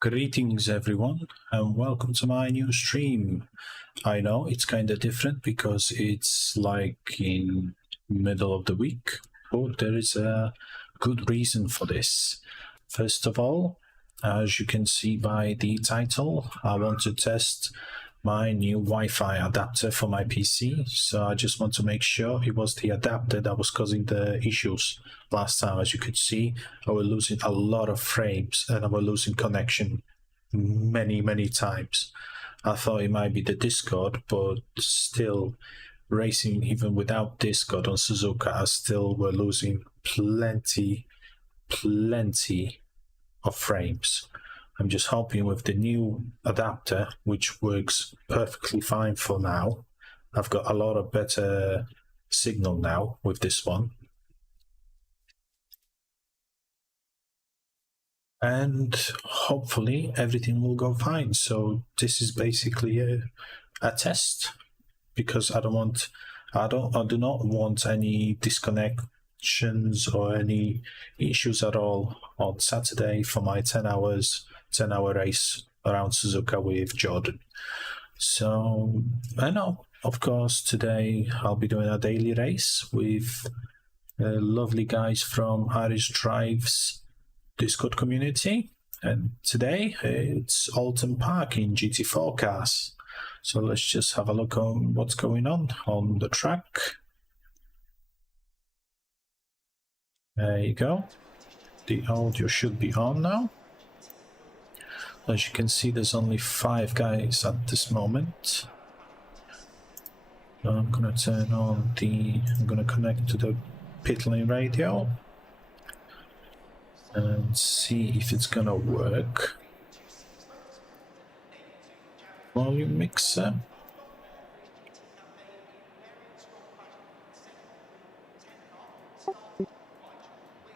Greetings everyone and welcome to my new stream. I know it's kind of different because it's like in middle of the week, but there is a good reason for this. First of all, as you can see by the title, I want to test my new Wi-Fi adapter for my PC. So I just want to make sure it was the adapter that was causing the issues last time. As you could see, I was losing a lot of frames and I was losing connection many times. I thought it might be the Discord, but still racing even without Discord on Suzuka, I still were losing plenty of frames. I'm just hoping with the new adapter, which works perfectly fine for now. I've got a lot of better signal now with this one. And hopefully everything will go fine. So this is basically a test because I do not want any disconnections or any issues at all on Saturday for my 10-hour race around Suzuka with Jordan. So I know, of course, today I'll be doing a daily race with lovely guys from Aris.Drives Discord community, and today it's Alton Park in GT4 cars. So let's just have a look on what's going on the track. There you go. The audio should be on now. As you can see, there's only 5 guys at this moment. I'm gonna turn on I'm gonna connect to the pit lane radio and see if it's gonna work. Volume mixer.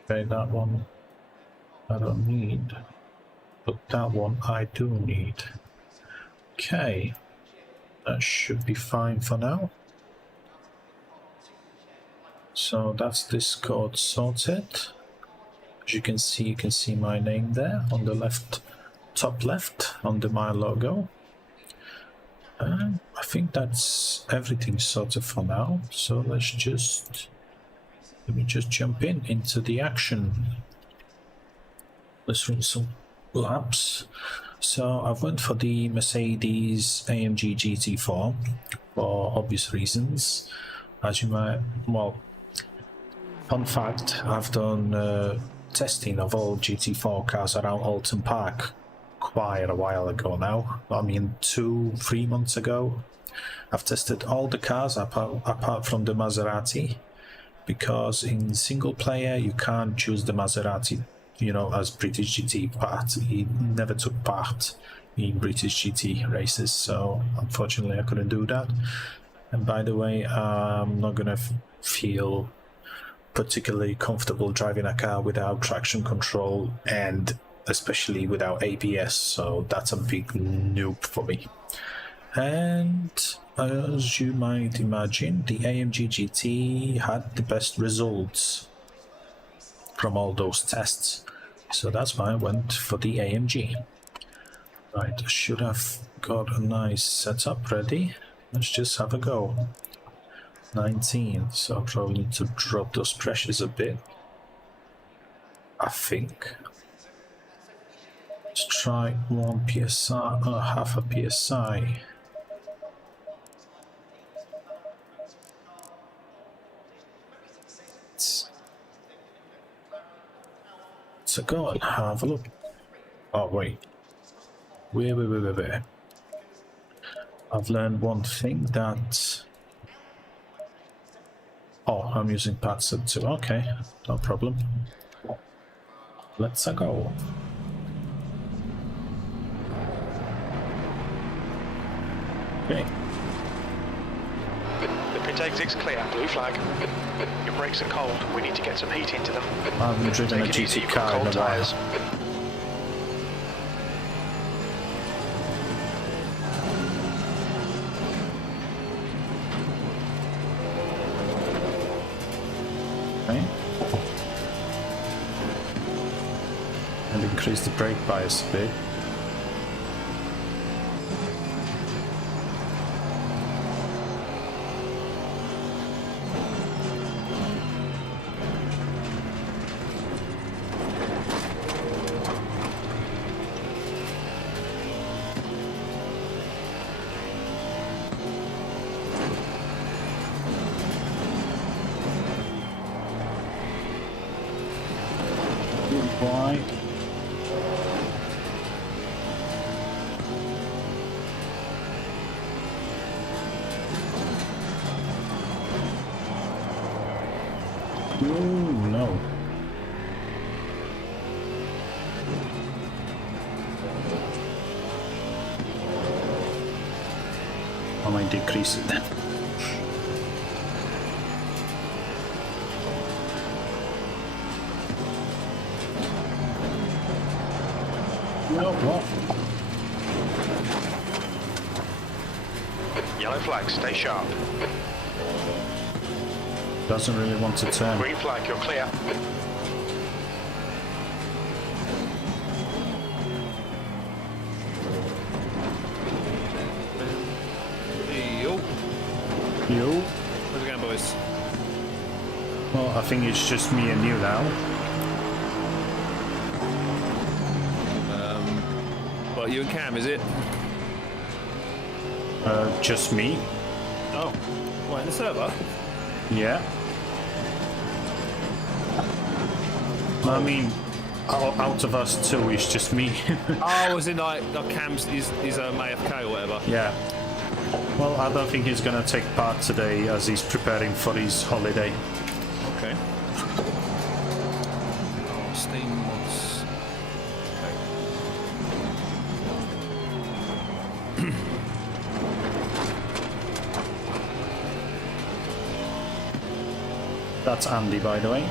Okay, that one I don't need, but that one I do need. Okay, that should be fine for now. So that's Discord sorted. As you can see my name there on the top left under my logo. I think that's everything sorted for now. So let me just jump into the action. Let's run some laps. So I've went for the Mercedes AMG GT4 for obvious reasons. As you might, well, fun fact, I've done testing of all GT4 cars around Alton Park quite a while ago now. I mean 2-3 months ago. I've tested all the cars apart from the Maserati, because in single player you can't choose the Maserati, you know, as British GT part. He never took part in British GT races, so unfortunately I couldn't do that. And by the way, I'm not gonna feel particularly comfortable driving a car without traction control and especially without ABS, so that's a big noob for me. And as you might imagine, the AMG GT had the best results from all those tests, so that's why I went for the AMG. Right, I should have got a nice setup ready. Let's just have a go. 19, so I probably need to drop those pressures a bit, I think. Let's try 1 psi or half a psi. So go and have a look. Oh wait. Wait. I've learned one thing that... Oh, I'm using Patson too. Okay, no problem. Let's go. Okay. The pit exit's clear. Blue flag. Your brakes are cold. We need to get some heat into them. I haven't driven a GT car in a while. Okay. And increase the brake bias a bit. I might decrease it then. No, what? Yellow flag, stay sharp. Doesn't really want to turn. Green flag, you're clear. Yo. Yo. How's it going, boys? Well, I think it's just me and you now. Well, you and Cam, is it? Just me. Oh. What, in the server? Yeah. I mean, out of us two, it's just me. Oh, was it like Cam's is AFK or whatever? Yeah. Well, I don't think he's gonna take part today as he's preparing for his holiday. Okay. Oh, Steam mods. That's Andy, by the way.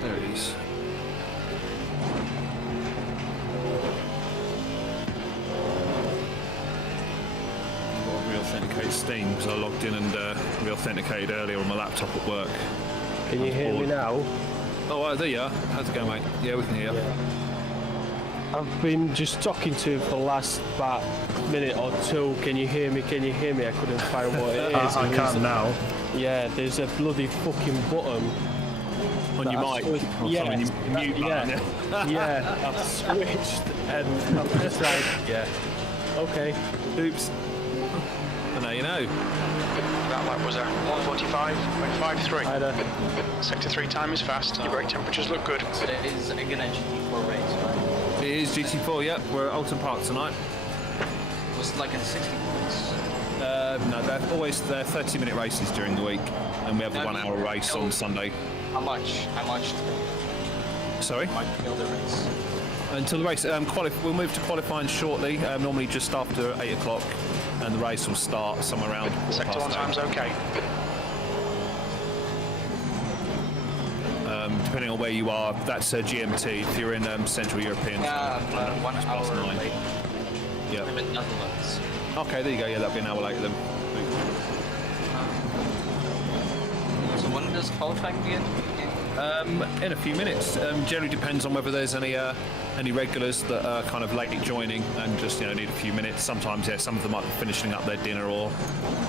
There it is. Re-authenticate Steam because I logged in and re-authenticated earlier on my laptop at work. Can you hear me now? Oh, there you are. How's it going, mate? Yeah, we can hear. Yeah. I've been just talking to him for the last about minute or two. Can you hear me? Can you hear me? I couldn't find what it is. I can't now. Yeah, there's a bloody fucking button. On your mic? Yeah, On your mute button, yeah. I've switched and I'm just like, yeah. Okay. Oops. And now you know. That lap was a 1:45.53. Either. Sector 3 time is fast. Your brake temperatures look good. So it is again a GT4 race, right? It is GT4, yep. We're at Alton Park tonight. Was it like in 60 minutes? No, they're 30-minute races during the week, and we have the 1 hour race on Sunday. How much? Sorry? Might kill the race. Until the race, we'll move to qualifying shortly, normally just after 8 o'clock, and the race will start somewhere around Sector 1 time's okay. depending on where you are, that's GMT. If you're in Central European, Yeah, 1 just hour past 9. late. Yep. I'm in Netherlands. Okay, there you go. Yeah, that'll be an hour later then. So when does qualifying begin? In a few minutes. Generally depends on whether there's any regulars that are kind of late joining and just need a few minutes. Sometimes, yeah, some of them might be finishing up their dinner or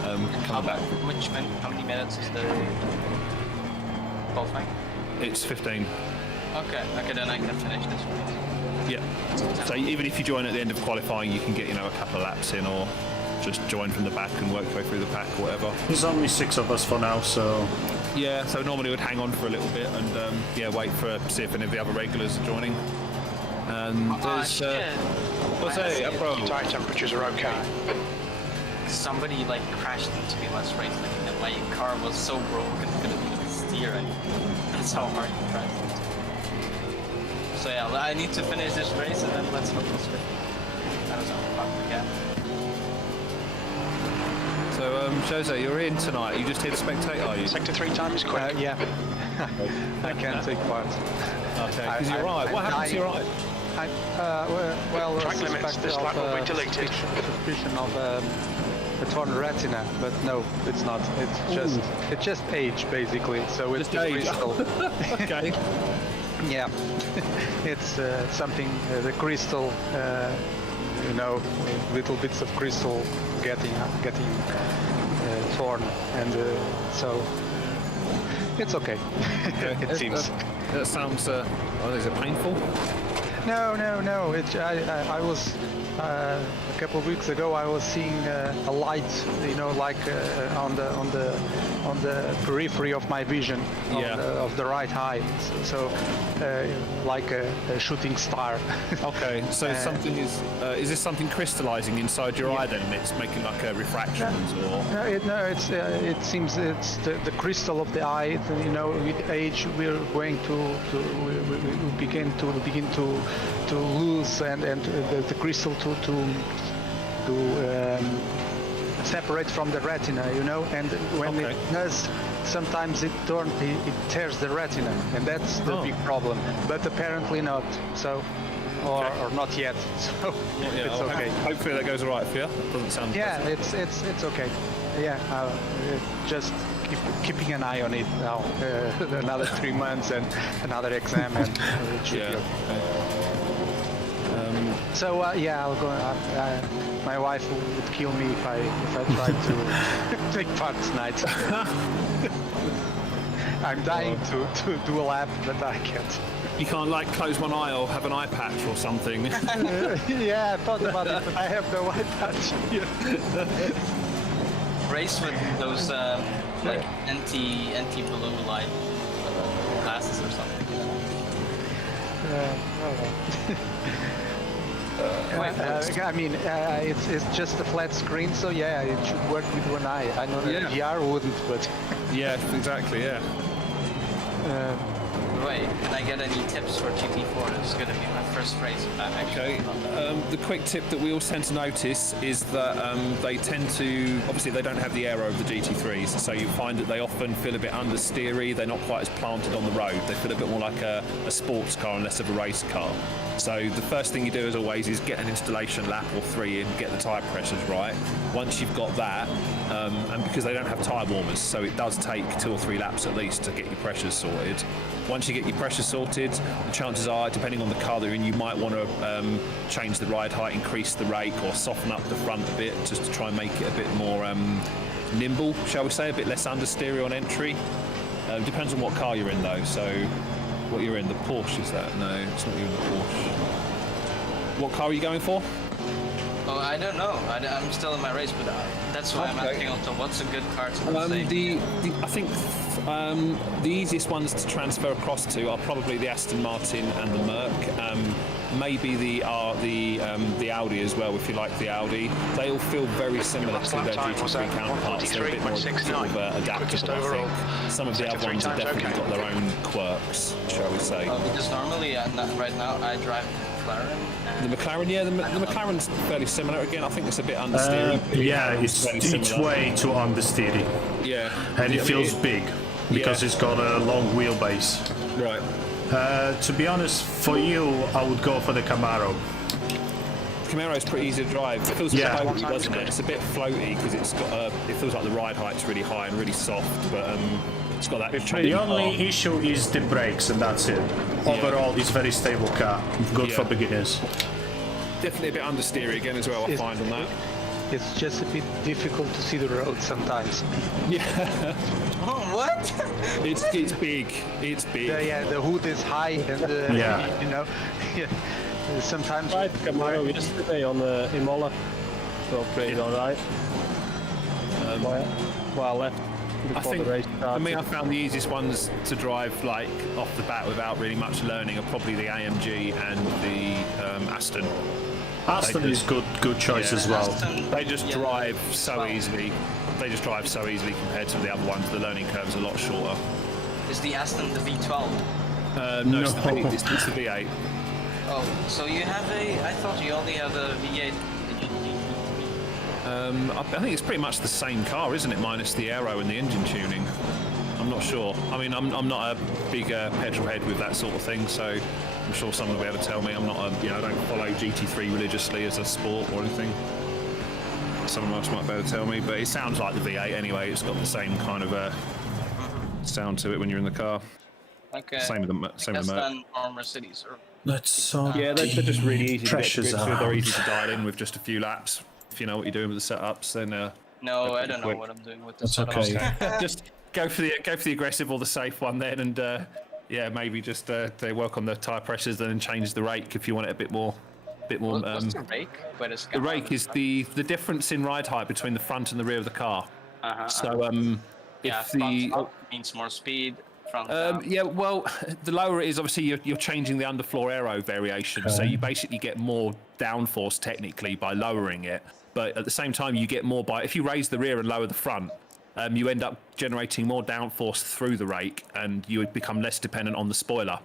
coming back. How many minutes is the qualifying? It's 15. Okay, then I can finish this one. Yeah. So even if you join at the end of qualifying, you can get a couple of laps in, or just join from the back and work your way through the pack or whatever. There's only 6 of us for now, so... Yeah, so normally we'd hang on for a little bit and wait for see if any of the other regulars are joining. And there's what's that, bro? Tyre temperatures are okay. Somebody crashed into me last race, and my car was so broken, couldn't even steer it. That's how hard he crashed into. So yeah, I need to finish this race and then let's hope it's good. That was fuck again. So Jose, you're in tonight. You just here to spectate, are you? Sector 3 time is quick. Yeah, I can take part. Okay, because you're right. What happened to your right? Well, Track limits, this lap will be deleted. Suspicion of a torn retina, but no, it's not. It's just age basically. So it's Just age. crystal. Okay. Yeah, it's something. The crystal, little bits of crystal getting torn, and so it's okay. It seems. That sounds. Is it painful? No. I was a couple of weeks ago I was seeing a light, you know, like on the periphery of my vision, of the right eye. So like a shooting star. Okay, so something is this something crystallizing inside your eye then? It's making like a refractions or? No, it seems it's the crystal of the eye. You know, with age we're going to we begin to lose and the crystal to separate from the retina, you know, and when it does, sometimes it tears the retina, and that's the big problem. But apparently not. So. Or not yet, so it's okay. Hopefully that goes alright for you. That doesn't sound. Yeah, it's okay. Yeah, just keeping an eye on it now. Another 3 months and another exam, and it should be okay. So yeah, I'll go. My wife would kill me if I tried to take part tonight. I'm dying to do a lap, but I can't. You can't like close one eye or have an eye patch or something. Yeah, I thought about it, but I have no eye patch. Race with those like anti-blue light glasses or something. I mean, it's just a flat screen, so yeah, it should work with one eye. I know that VR wouldn't, but yeah, exactly. Yeah. Wait, can I get any tips for GT4? It's going to be my first race. Okay. The quick tip that we all tend to notice is that they tend to, obviously they don't have the aero of the GT3s, so you find that they often feel a bit understeery. They're not quite as planted on the road. They feel a bit more like a sports car and less of a race car. So the first thing you do as always is get an installation lap or 3 in, get the tyre pressures right. Once you've got that, and because they don't have tyre warmers, so it does take 2 or 3 laps at least to get your pressures sorted. Once you get your pressure sorted, the chances are, depending on the car they're in, you might want to change the ride height, increase the rake, or soften up the front a bit just to try and make it a bit more nimble, shall we say, a bit less understeery on entry. Depends on what car you're in though, so what you're in, the Porsche is that? No, it's not you in the Porsche. What car are you going for? Oh, I don't know. I'm still in my race, but that's why I'm asking also what's a good car to say. I think the easiest ones to transfer across to are probably the Aston Martin and the Merc. Maybe the Audi as well, if you like the Audi. They all feel very similar to their GT3 counterparts. They're a bit more sort of adaptable, I think. Some of the other ones have definitely got their own quirks, shall we say. Because normally, right now, I drive McLaren. The McLaren, yeah, the McLaren's fairly similar. Again, I think it's a bit understeery. Yeah, it's way too understeery. Yeah. And it feels big because it's got a long wheelbase. Right. To be honest, for you, I would go for the Camaro. Camaro's pretty easy to drive. It feels floaty, doesn't it? It's a bit floaty because it's got. It feels like the ride height's really high and really soft, but it's got that. The only issue is the brakes, and that's it. Overall, it's a very stable car. Good for beginners. Definitely a bit understeery again as well. I find on that. It's just a bit difficult to see the road sometimes. Yeah. Oh, what? It's big. It's big. Yeah, the hood is high, and you know, sometimes. I tried Camaro yesterday on the Imola. So pretty alright. While I left. I think, for me, I found the easiest ones to drive like off the bat without really much learning are probably the AMG and the Aston. Aston is good choice as well. They just drive so easily. They just drive so easily compared to the other ones. The learning curve is a lot shorter. Is the Aston the V12? No, it's the V8. Oh, so you have I thought you only have a V8. I think it's pretty much the same car, isn't it? Minus the aero and the engine tuning. I'm not sure. I mean, I'm not a big petrol head with that sort of thing, so I'm sure someone will be able to tell me. I'm not I don't follow GT3 religiously as a sport or anything. Someone else might be able to tell me, but it sounds like the V8 anyway. It's got the same kind of sound to it when you're in the car. Okay. Same with the Merc. Or Mercedes. Or... Let's yeah, they're just really easy to get to grips with. They're easy to dial in with just a few laps. If you know what you're doing with the setups, then no, I don't know what I'm doing with this. That's okay. Just go for the aggressive or the safe one then, and maybe just they work on the tyre pressures and then change the rake if you want it a bit more bit more. What's the rake? Where does The rake is the difference in ride height between the front and the rear of the car. So yeah, if the front up means more speed. Front down. yeah, well, the lower it is, obviously you're changing the underfloor aero variation, so you basically get more downforce technically by lowering it, but at the same time you get more by if you raise the rear and lower the front. You end up generating more downforce through the rake, and you become less dependent on the spoiler.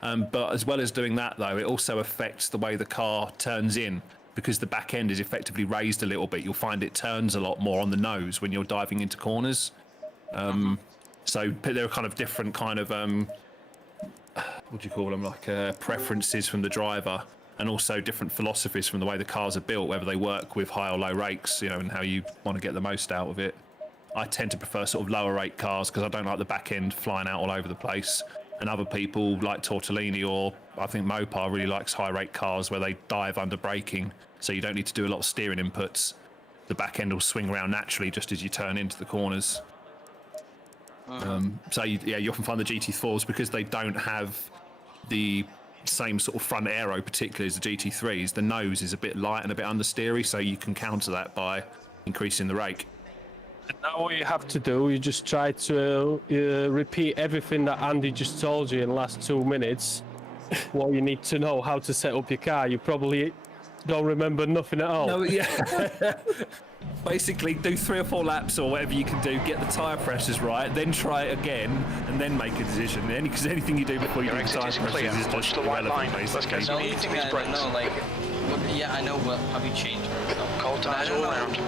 But as well as doing that, though, it also affects the way the car turns in, because the back end is effectively raised a little bit. You'll find it turns a lot more on the nose when you're diving into corners. So there are kind of different kind of what do you call them, like preferences from the driver, and also different philosophies from the way the cars are built, whether they work with high or low rakes, you know, and how you want to get the most out of it. I tend to prefer sort of lower rake cars because I don't like the back end flying out all over the place. And other people like Tortellini, or I think Mopar really likes high rake cars where they dive under braking, so you don't need to do a lot of steering inputs. The back end will swing around naturally just as you turn into the corners. So you often find the GT4s, because they don't have the same sort of front aero, particularly as the GT3s. The nose is a bit light and a bit understeery, so you can counter that by increasing the rake. And now what you have to do, you just try to repeat everything that Andy just told you in the last 2 minutes. What you need to know how to set up your car. You probably don't remember nothing at all. No, yeah. Basically, do 3 or 4 laps or whatever you can do, get the tyre pressures right, then try it again, and then make a decision. Because anything you do before you Your do the exit tyre is clear. pressures is Watch just the white line. irrelevant, Let's basically. get The only thing I don't know, like, yeah, I know well, how you change it. So, Cold but I times don't all know, around.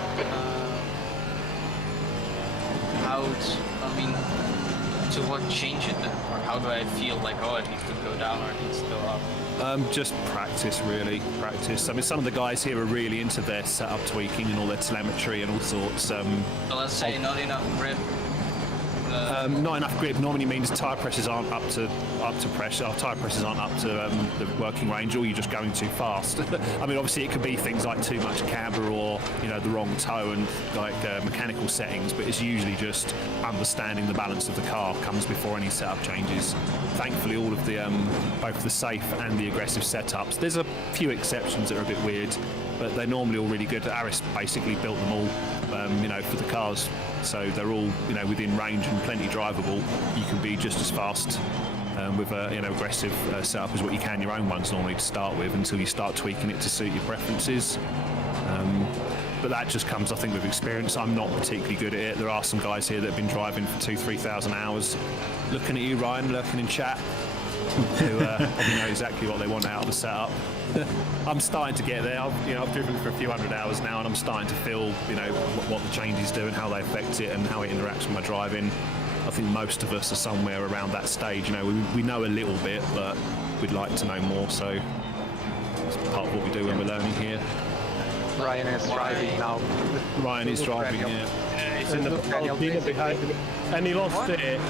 I mean, to what change it then? Or how do I feel like, oh, it needs to go down or it needs to go up? Just practice, really. Practice. I mean, some of the guys here are really into their setup tweaking and all their telemetry and all sorts. So let's say not enough grip. Not enough grip normally means tyre pressures aren't up to pressure. Our tyre pressures aren't up to the working range, or you're just going too fast. I mean, obviously it could be things like too much camber, or the wrong toe, and like mechanical settings. But it's usually just understanding the balance of the car comes before any setup changes. Thankfully, all of the both the safe and the aggressive setups. There's a few exceptions that are a bit weird, but they're normally all really good. Aris basically built them all, for the cars. So they're all, within range and plenty drivable. You can be just as fast with aggressive setup as what you can your own ones normally to start with, until you start tweaking it to suit your preferences. But that just comes, I think, with experience. I'm not particularly good at it. There are some guys here that have been driving for 2,000-3,000 hours. Looking at you, Ryan, lurking in chat, who probably know exactly what they want out of the setup. I'm starting to get there. I've driven for a few hundred hours now, and I'm starting to feel, what the changes do and how they affect it and how it interacts with my driving. I think most of us are somewhere around that stage. We know a little bit, but we'd like to know more. So it's part of what we do when we're learning here. Ryan is driving now. Ryan is driving, yeah. He's in the Alpine behind him. And he lost it.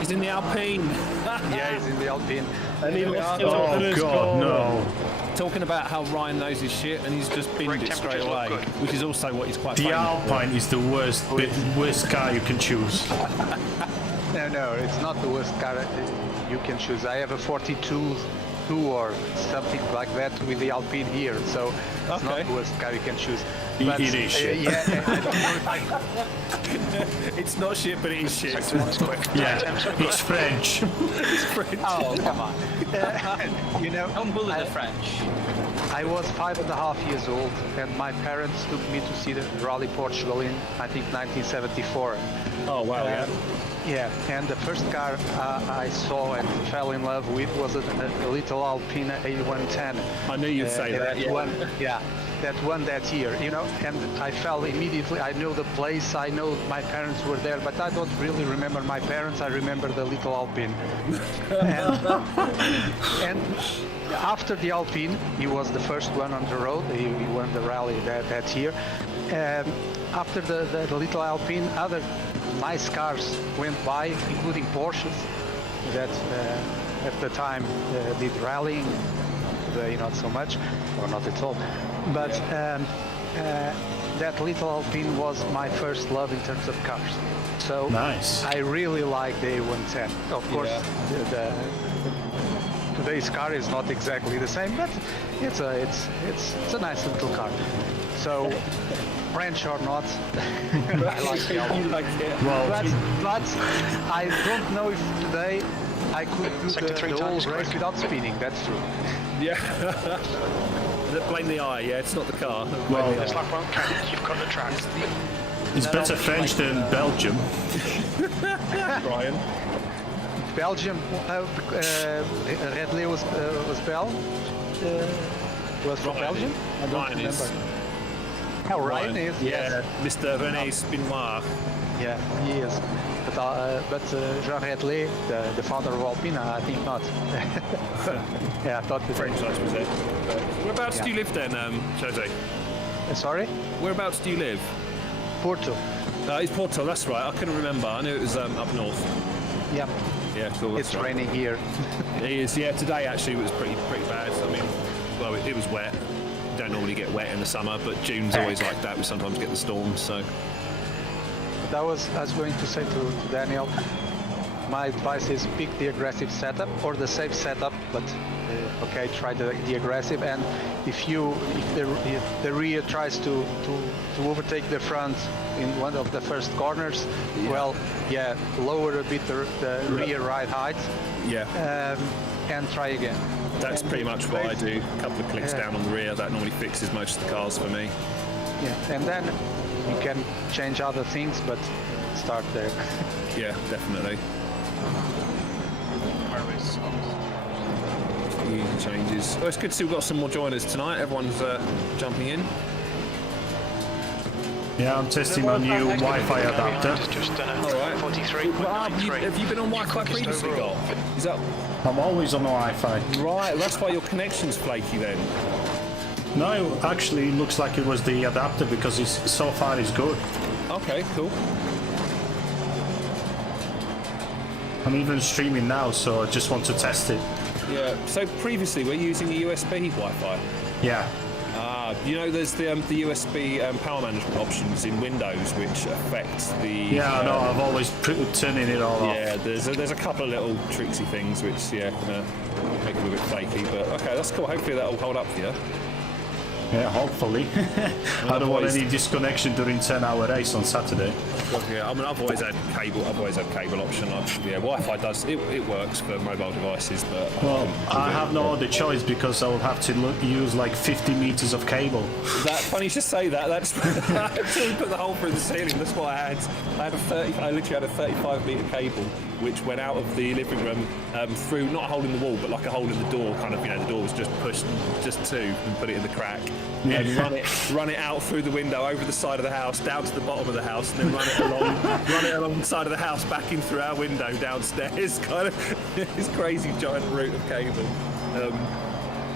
He's in the Alpine. Yeah, he's in the Alpine. And he lost it. Oh God, no! Talking about how Ryan knows his shit, and he's just binned Brake it straight temperatures look away, good. which is also what he's quite The famous for. Alpine is the worst car you can choose. No, it's not the worst car you can choose. I have a 42 or something like that with the Alpine here, so it's not the worst car you can choose. But, It is shit. Yeah, I don't know if It's not shit, but it is shit. It's quick. Yeah, it's French. Oh, come on. Don't bully the French. I was 5.5 years old, and my parents took me to see the Rally Portugal in, I think, 1974. Oh, wow, yeah. Yeah, and the first car I saw and fell in love with was a little Alpine A110. I knew you'd say that, yeah. That one that year, and I fell immediately. I know the place, I know my parents were there, but I don't really remember my parents. I remember the little Alpine. and after the Alpine, he was the first one on the road. He won the rally that year. After the little Alpine, other nice cars went by, including Porsches that at the time did rallying. Today not so much, or not at all. But that little Alpine was my first love in terms of cars. So Nice. I really like the A110. Of course, the today's car is not exactly the same, but it's a nice little car. So, French or not, I like the Alpine. You like it? Well, But I don't know if today I could do Sector three the whole times race quick. without speeding. That's true. Yeah. Blame the eye. Yeah, it's not the car. well, This lap won't count. You've got the track. it's better French than Belgium. Ryan. Belgium, Red Lee was from Belgium. I don't Ryan remember. is. Oh, Ryan is. Yeah, Yes. Mr. René Spinoir. Yeah, he is. But Jean Redley, the founder of Alpine, I think not. Yeah, I thought the French, I suppose. Whereabouts do you live then, Jose? Sorry, Whereabouts do you live? Porto. It's Porto, that's right. I couldn't remember. I knew it was up north. Yeah, Yeah, cool. it's raining here. It is. Yeah, today actually was pretty bad. I mean, well, it was wet. You don't normally get wet in the summer, but June's always like that. We sometimes get the storms. So I was going to say to Daniel, my advice is pick the aggressive setup or the safe setup, but okay, try the aggressive. And if the rear tries to overtake the front in one of the first corners, well, yeah, lower a bit the rear ride height yeah, and try again. that's And pretty much what I do. A couple of clicks Yeah. down on the rear. That normally fixes most of the cars for me. Yeah, and then you can change other things, but start there. Yeah, definitely. Easy changes. Well, it's good to see we've got some more joiners tonight. Everyone's jumping in. Yeah, I'm testing my new Wi-Fi adapter. It's just All right. 43.93. Have you been on Wi-Fi Just previously, overall. Gol? Is that I'm always on Wi-Fi. right? That's why your connection's flaky then. No, actually, it looks like it was the adapter because so far it's good. Okay, cool. I'm even streaming now, so I just want to test it. Yeah. So previously we're using the USB Wi-Fi. Yeah. You know, there's the USB power management options in Windows which affect the. Yeah, I know. I've always turning it all off. Yeah, there's a couple of little tricksy things which gonna make it a bit flaky, but okay, that's cool. Hopefully that'll hold up for you. Yeah, hopefully. I don't want any disconnection during 10-hour race on Saturday. Yeah, I mean, I've always had cable option. Wi-Fi does it works for mobile devices, but Well, I have no other choice because I will have to use like 50 meters of cable. that funny you should say that. That's I actually put the hole through the ceiling. That's what I had. I literally had a 35-meter cable which went out of the living room through not a hole in the wall, but like a hole in the door. Kind of, the door was just pushed just two and put it in the crack. Yeah. And run it out through the window over the side of the house down to the bottom of the house, and then run it along the side of the house back in through our window downstairs. Kind of this crazy giant route of cable.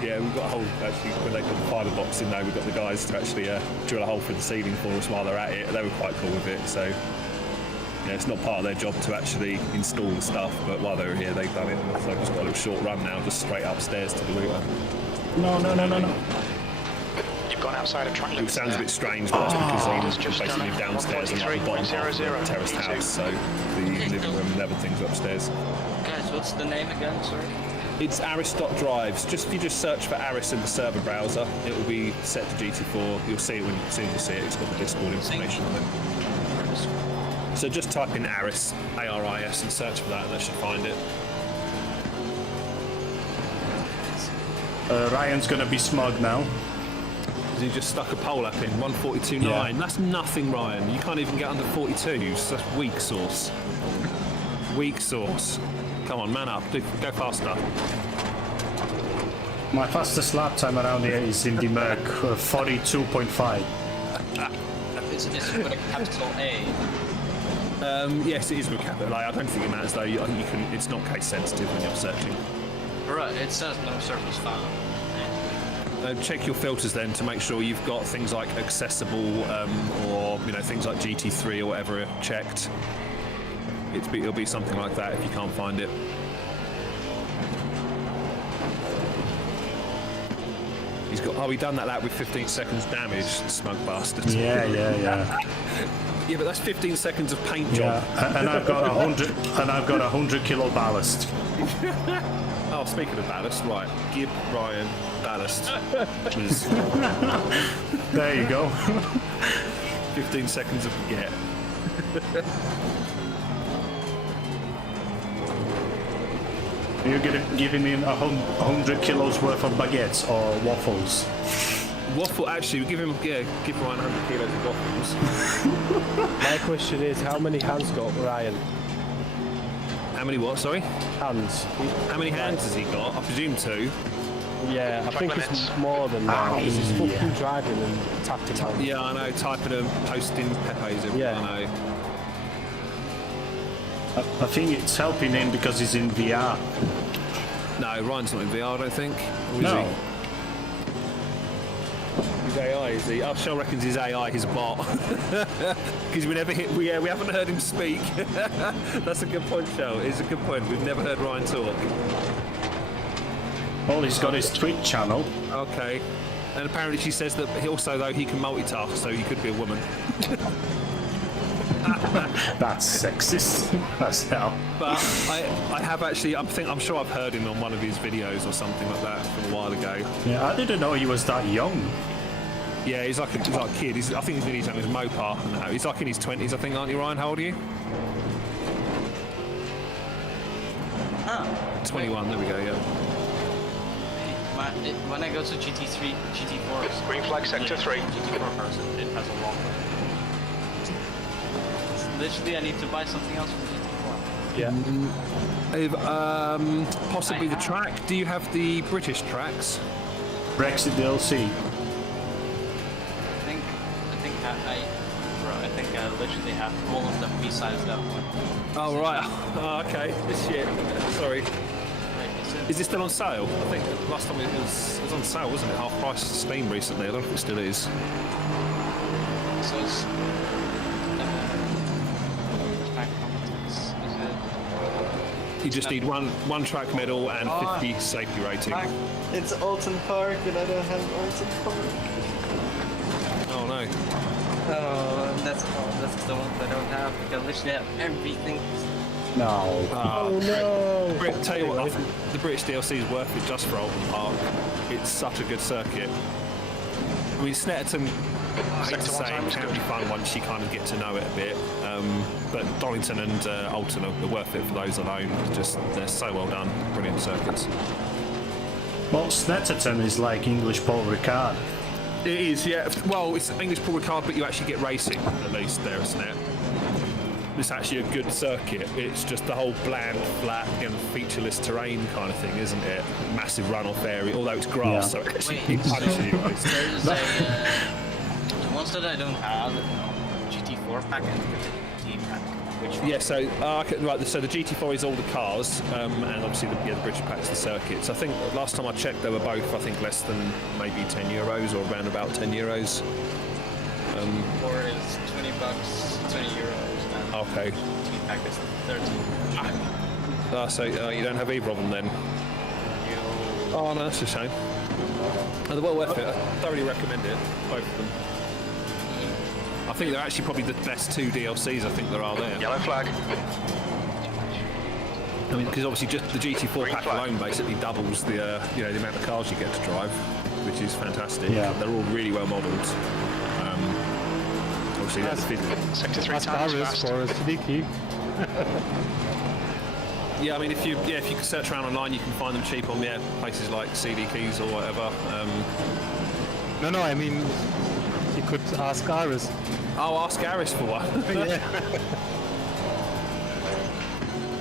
Yeah, we've got a hole actually when they put the fibre box in there. We've got the guys to actually drill a hole through the ceiling for us while they're at it. They were quite cool with it. So yeah, it's not part of their job to actually install the stuff, but while they were here, they've done it. So I've just got a little short run now, just straight upstairs to the router. No. You've gone outside of track It limits sounds a there. bit strange, but that's because Just basically done live it. downstairs and like the bottom half of the 143.00. terraced house, so the living room and everything's upstairs. Guys, what's the name again? Sorry. It's Aris.Drives. If you just search for Aris in the server browser, it will be set to GT4. You'll see it as soon as you see it. It's got the Discord information on it. So just type in Aris, A-R-I-S, and search for that, and that should find it. Ryan's gonna be smug now. He just stuck a pole up in 142.9. Yeah. That's nothing, Ryan. You can't even get under 42s. That's weak sauce. Weak sauce. Come on, man up. Go faster. My fastest lap time around here is in the Merc, 42.5. Is it with a capital A? Yes, it is with capital A. I don't think it matters though. You can. It's not case sensitive when you're searching. Right, it says no surface found. Check your filters then to make sure you've got things like accessible or things like GT3 or whatever checked. It'll be something like that if you can't find it. He's got. Oh, he done that lap with 15 seconds damage. Smug bastard. Yeah. Yeah, but that's 15 seconds of paint Yeah, job. and I've got 100, and I've got 100 kilo ballast. Oh, speaking of ballast, right? Give Ryan ballast. There you go. 15 seconds of get. You're giving him 100 kilos worth of baguettes or waffles. Waffle, actually, we give Ryan 100 kilos of waffles. My question is, how many hands got Ryan? How many what, sorry? Hands. How many hands has he got? I presume 2. Yeah, I think minutes. it's more than that. Because he's fucking driving and tapping on. Yeah, I know, typing them, posting Pepe's every Yeah. I know. I think it's helping him because he's in VR. No, Ryan's not in VR, I don't think. Or is No. he? He's AI, is he? Oh, Shell reckons he's AI, he's a bot. Because we never we haven't heard him speak. That's a good point, Shell. It's a good point. We've never heard Ryan talk. Well, he's got his Twitch channel. Okay. And apparently she says that he also, though, he can multitask, so he could be a woman. That's sexist. That's hell. But I have actually, I'm sure I've heard him on one of his videos or something like that from a while ago. Yeah, I didn't know he was that young. Yeah, he's like a kid. I think he's nearly his name is Mopar now. He's like in his 20s, I think, aren't you, Ryan? How old are you? 21, there we go, yeah. When I go to GT3, GT4, Green flag sector 3. GT4 cars, it has a long way. Literally, I need to buy something else for GT4. Yeah. Possibly the track. Do you have the British tracks? Brexit DLC. I think I literally have all of them besides that one. Oh, right. Oh, okay. Shit. Sorry. Right, Is it still on sale? I think last time it was on sale, wasn't it? Half price Steam recently. I don't know if it still is. so it's track competence. Is it? You just need one track medal and 50 safety rating. It's Alton Park, and I don't have Alton Park. Oh no. Oh, that's the one I don't have because I literally have everything. No. Oh no! Tell you what, the British DLC is worth it just for Alton Park. It's such a good circuit. I mean, Snetterton, I hate to say, it can be fun once you kind of get to know it a bit. But Donington and Alton are worth it for those alone. They're so well done. Brilliant circuits. Well, Snetterton is like English Paul Ricard. It is, yeah. Well, it's English Paul Ricard, but you actually get racing, at least, there, isn't it? It's actually a good circuit. It's just the whole bland, flat, featureless terrain kind of thing, isn't it? Massive runoff area, although it's grass, so it actually punishes you. There's the ones that I don't have, GT4 pack and the GT pack. Which one? Yeah, so right. So the GT4 is all the cars, and obviously the British pack's the circuits. I think last time I checked, they were both, I think, less than maybe €10 or around about €10. Or is $20, €20. And Okay. GT pack is 30. So you don't have either of them then? Oh no, that's a shame. They're well worth it. I thoroughly recommend it, both of them. I think they're actually probably the best 2 DLCs I think there are there. Yellow flag. I mean, because obviously just the GT4 Green pack flag. alone basically doubles the the amount of cars you get to drive, which is fantastic. Yeah. They're all really well modelled. Obviously, Sector 3 That's times Aris fast. for a sneaky. yeah. I mean, if you search around online, you can find them cheap on places like CD Keys or whatever. No, I mean, you could ask Aris. I'll ask Aris for one. Yeah.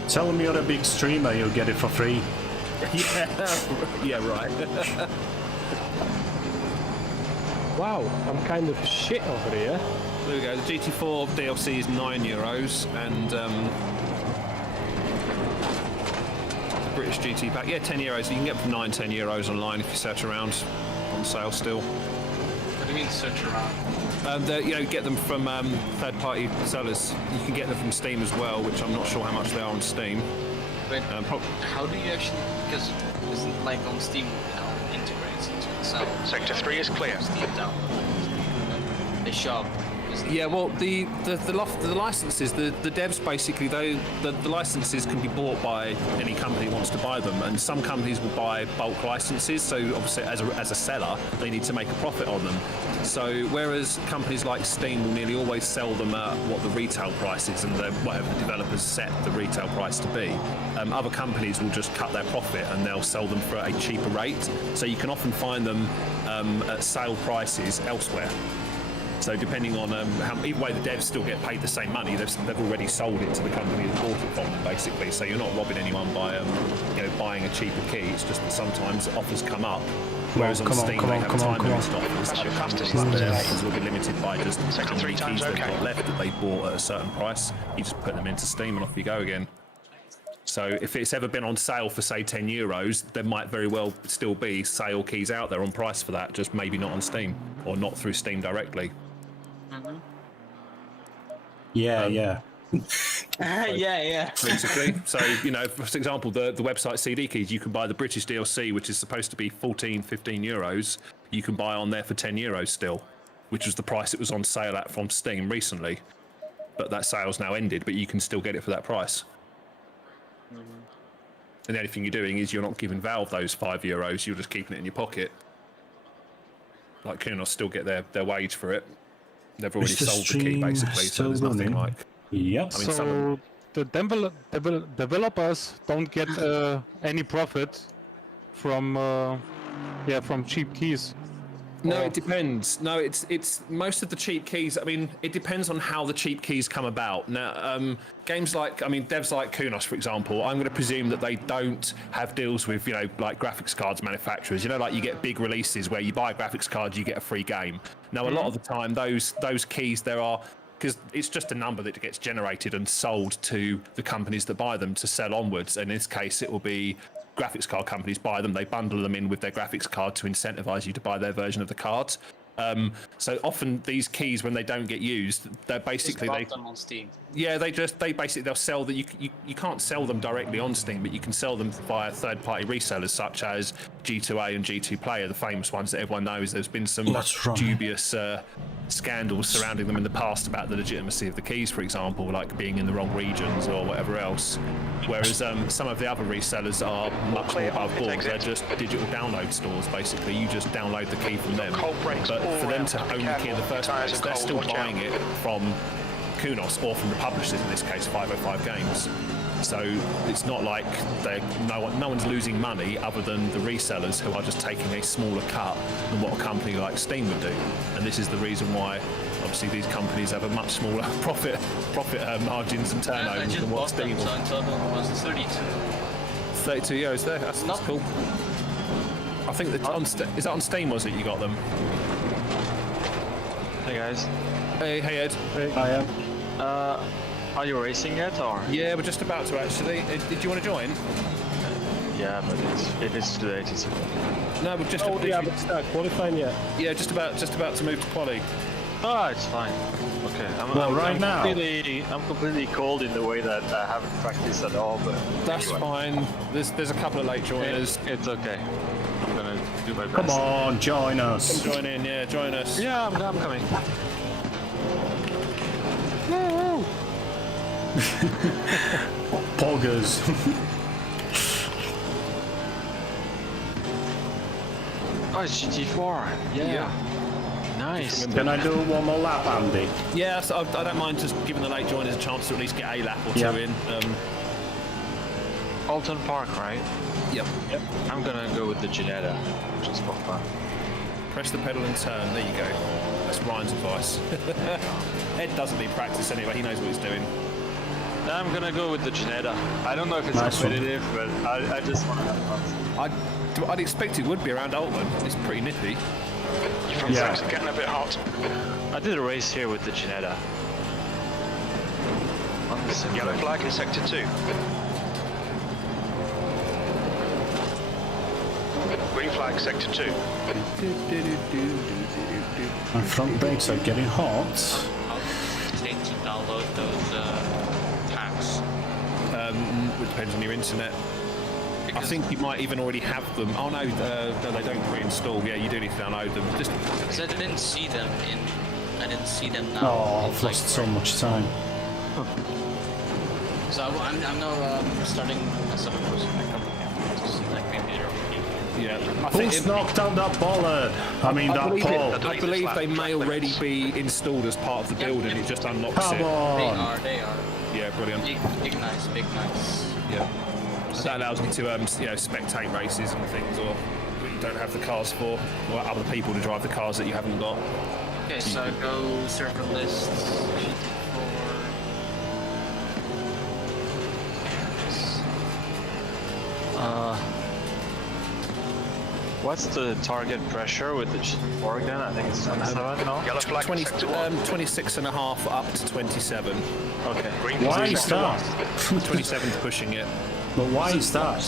Tell him you're a big streamer, you'll get it for free. yeah, right. Wow, I'm kind of shit over here. There we go. The GT4 DLC is €9, and the British GT pack, €10. You can get them for €9-10 online if you search around. On sale still. What do you mean search around? Get them from third-party sellers. You can get them from Steam as well, which I'm not sure how much they are on Steam. But how do you actually? Because isn't like on Steam, integrates into itself. Sector 3 is clear. Steam download. They shove. Yeah, well, the licenses, the devs basically, the licenses can be bought by any company who wants to buy them, and some companies will buy bulk licenses. So obviously, as a seller, they need to make a profit on them. So whereas companies like Steam will nearly always sell them at what the retail price is, and whatever the developers set the retail price to be, other companies will just cut their profit and they'll sell them for a cheaper rate. So you can often find them at sale prices elsewhere. So depending on either way, the devs still get paid the same money. They've already sold it to the company that bought it from them, basically. So you're not robbing anyone by buying a cheaper key. It's just that sometimes offers come up. Whereas on Steam they have time-limited offers. Other companies, their offers will be limited by just how many keys they've got left that they bought at a certain price. You just put them into Steam and off you go again. So if it's ever been on sale for, say, €10, there might very well still be sale keys out there on price for that, just maybe not on Steam or not through Steam directly. Yeah. Yeah. Basically. So, for example, the website CD keys, you can buy the British DLC, which is supposed to be 14, 15 euros. You can buy on there for €10 still, which was the price it was on sale at from Steam recently. But that sale's now ended, but you can still get it for that price. And the only thing you're doing is you're not giving Valve those €5, you're just keeping it in your pocket. Like, Kunos still get their wage for it. They've already sold the key, basically, so there's nothing like... Yep. I mean, so the developers don't get any profit from cheap keys. No, it depends. No, it's most of the cheap keys. I mean, it depends on how the cheap keys come about. Now, games like, devs like Kunos, for example, I'm going to presume that they don't have deals with, like graphics cards manufacturers. Like you get big releases where you buy a graphics card, you get a free game. Now, a lot of the time, those keys because it's just a number that gets generated and sold to the companies that buy them to sell onwards. In this case, it will be graphics card companies buy them, they bundle them in with their graphics card to incentivize you to buy their version of the cards. So often these keys, when they don't get used, they're basically them on Steam. Yeah, they'll sell that. You can't sell them directly on Steam, but you can sell them via third-party resellers such as G2A and G2 Play are the famous ones that everyone knows. There's been some dubious scandals surrounding them in the past about the legitimacy of the keys, for example, like being in the wrong regions or whatever else. Whereas some of the other resellers are much more above board. They're just digital download stores, basically. You just download the key from them. But for them to own the key in the first place, they're still buying it from Kunos or from the publishers, in this case 505 Games. So it's not like no one's losing money other than the resellers who are just taking a smaller cut than what a company like Steam would do. And this is the reason why obviously these companies have a much smaller profit margins and turnovers than what Steam. So in total it was 32. 32 euros there. That's cool. I think that is that on Steam? Was it you got them? Hey guys. Hey Ed. Hey. I am. Are you racing yet, or? Yeah, we're just about to actually. Did you want to join? Yeah, but if it's too late, it's okay. No, we're just. But it's not qualifying yet. Yeah, just about to move to quali. Ah, it's fine. Okay. I'm completely cold in the way that I haven't practiced at all, but that's anyway. Fine. There's a couple of late joiners. It's okay. I'm gonna do my best. Come on, join us. Come join in, yeah, join us. Yeah, I'm coming. Poggers. Oh, it's GT4. Yeah. Nice. Can I do one more lap, Andy? Yeah, so I don't mind just giving the late joiners a chance to at least get a lap or two in. Alton Park, right? Yep. I'm gonna go with the Ginetta, just for fun. Press the pedal and turn. There you go. That's Ryan's advice. Ed doesn't need practice anyway. He knows what he's doing. I'm gonna go with the Ginetta. I don't know if it's competitive, but I just want to have fun. I'd expect it would be around Altman. It's pretty nippy. Your front brakes are getting a bit hot. I did a race here with the Ginetta. Yellow flag in sector 2. Green flag sector 2. My front brakes are getting hot. How to download those packs? It depends on your internet. I think you might even already have them. Oh no, no, they don't pre-install. Yeah, you do need to download them. Just Because I didn't see them in. I didn't see them now. Oh, I've lost so much time. So I'm now starting as a person. To see like maybe they're okay. yeah. I Who's knocked out that bollard? I mean, that pole. I believe they may already be installed as part of the building. It just unlocks Come it. They on. are. They are. Yeah, brilliant. Big nice. Yeah. So that allows you to spectate races and things, or you don't have the cars for, or other people to drive the cars that you haven't got. Okay, so go server list. What's the target pressure with the GT4 then? I think it's 27 now. Yellow flag. 26 and a half up to 27. Okay. Green Why position. is that? 27's pushing it. But why is that?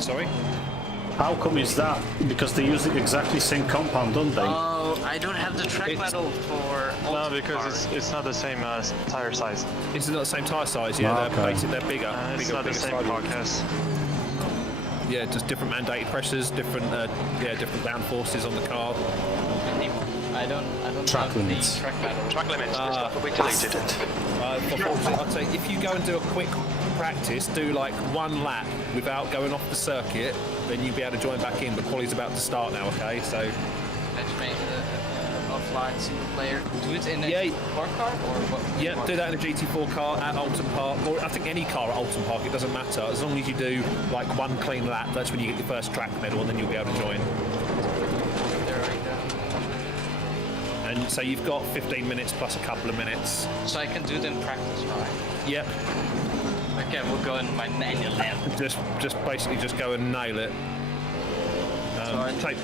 Sorry? How come is that? Because they use the exactly same compound, don't they? Oh, I don't have the track medal for. No, because it's not the same tire size. It's not the same tyre size, yeah, Okay. they're bigger. It's bigger, not the bigger same sidewalls. carcass. Yeah, just different mandated pressures, different different downforces on the car. I don't Track have limits. the track medal. Track limits. This stuff will be deleted. Unfortunately, I'd say if you go and do a quick practice, do like one lap without going off the circuit, then you'll be able to join back in. But quality's about to start now, okay? So Let's make offline single player. Do it in a Yeah. car or what? yeah, do that in a GT4 car at Alton Park, or I think any car at Alton Park. It doesn't matter as long as you do like one clean lap. That's when you get your first track medal, and then you'll be able to join. There we go. And so you've got 15 minutes plus a couple of minutes. So I can do it in practice, right? Yep. Okay, we'll go in my manual lab. Just basically just go and nail it.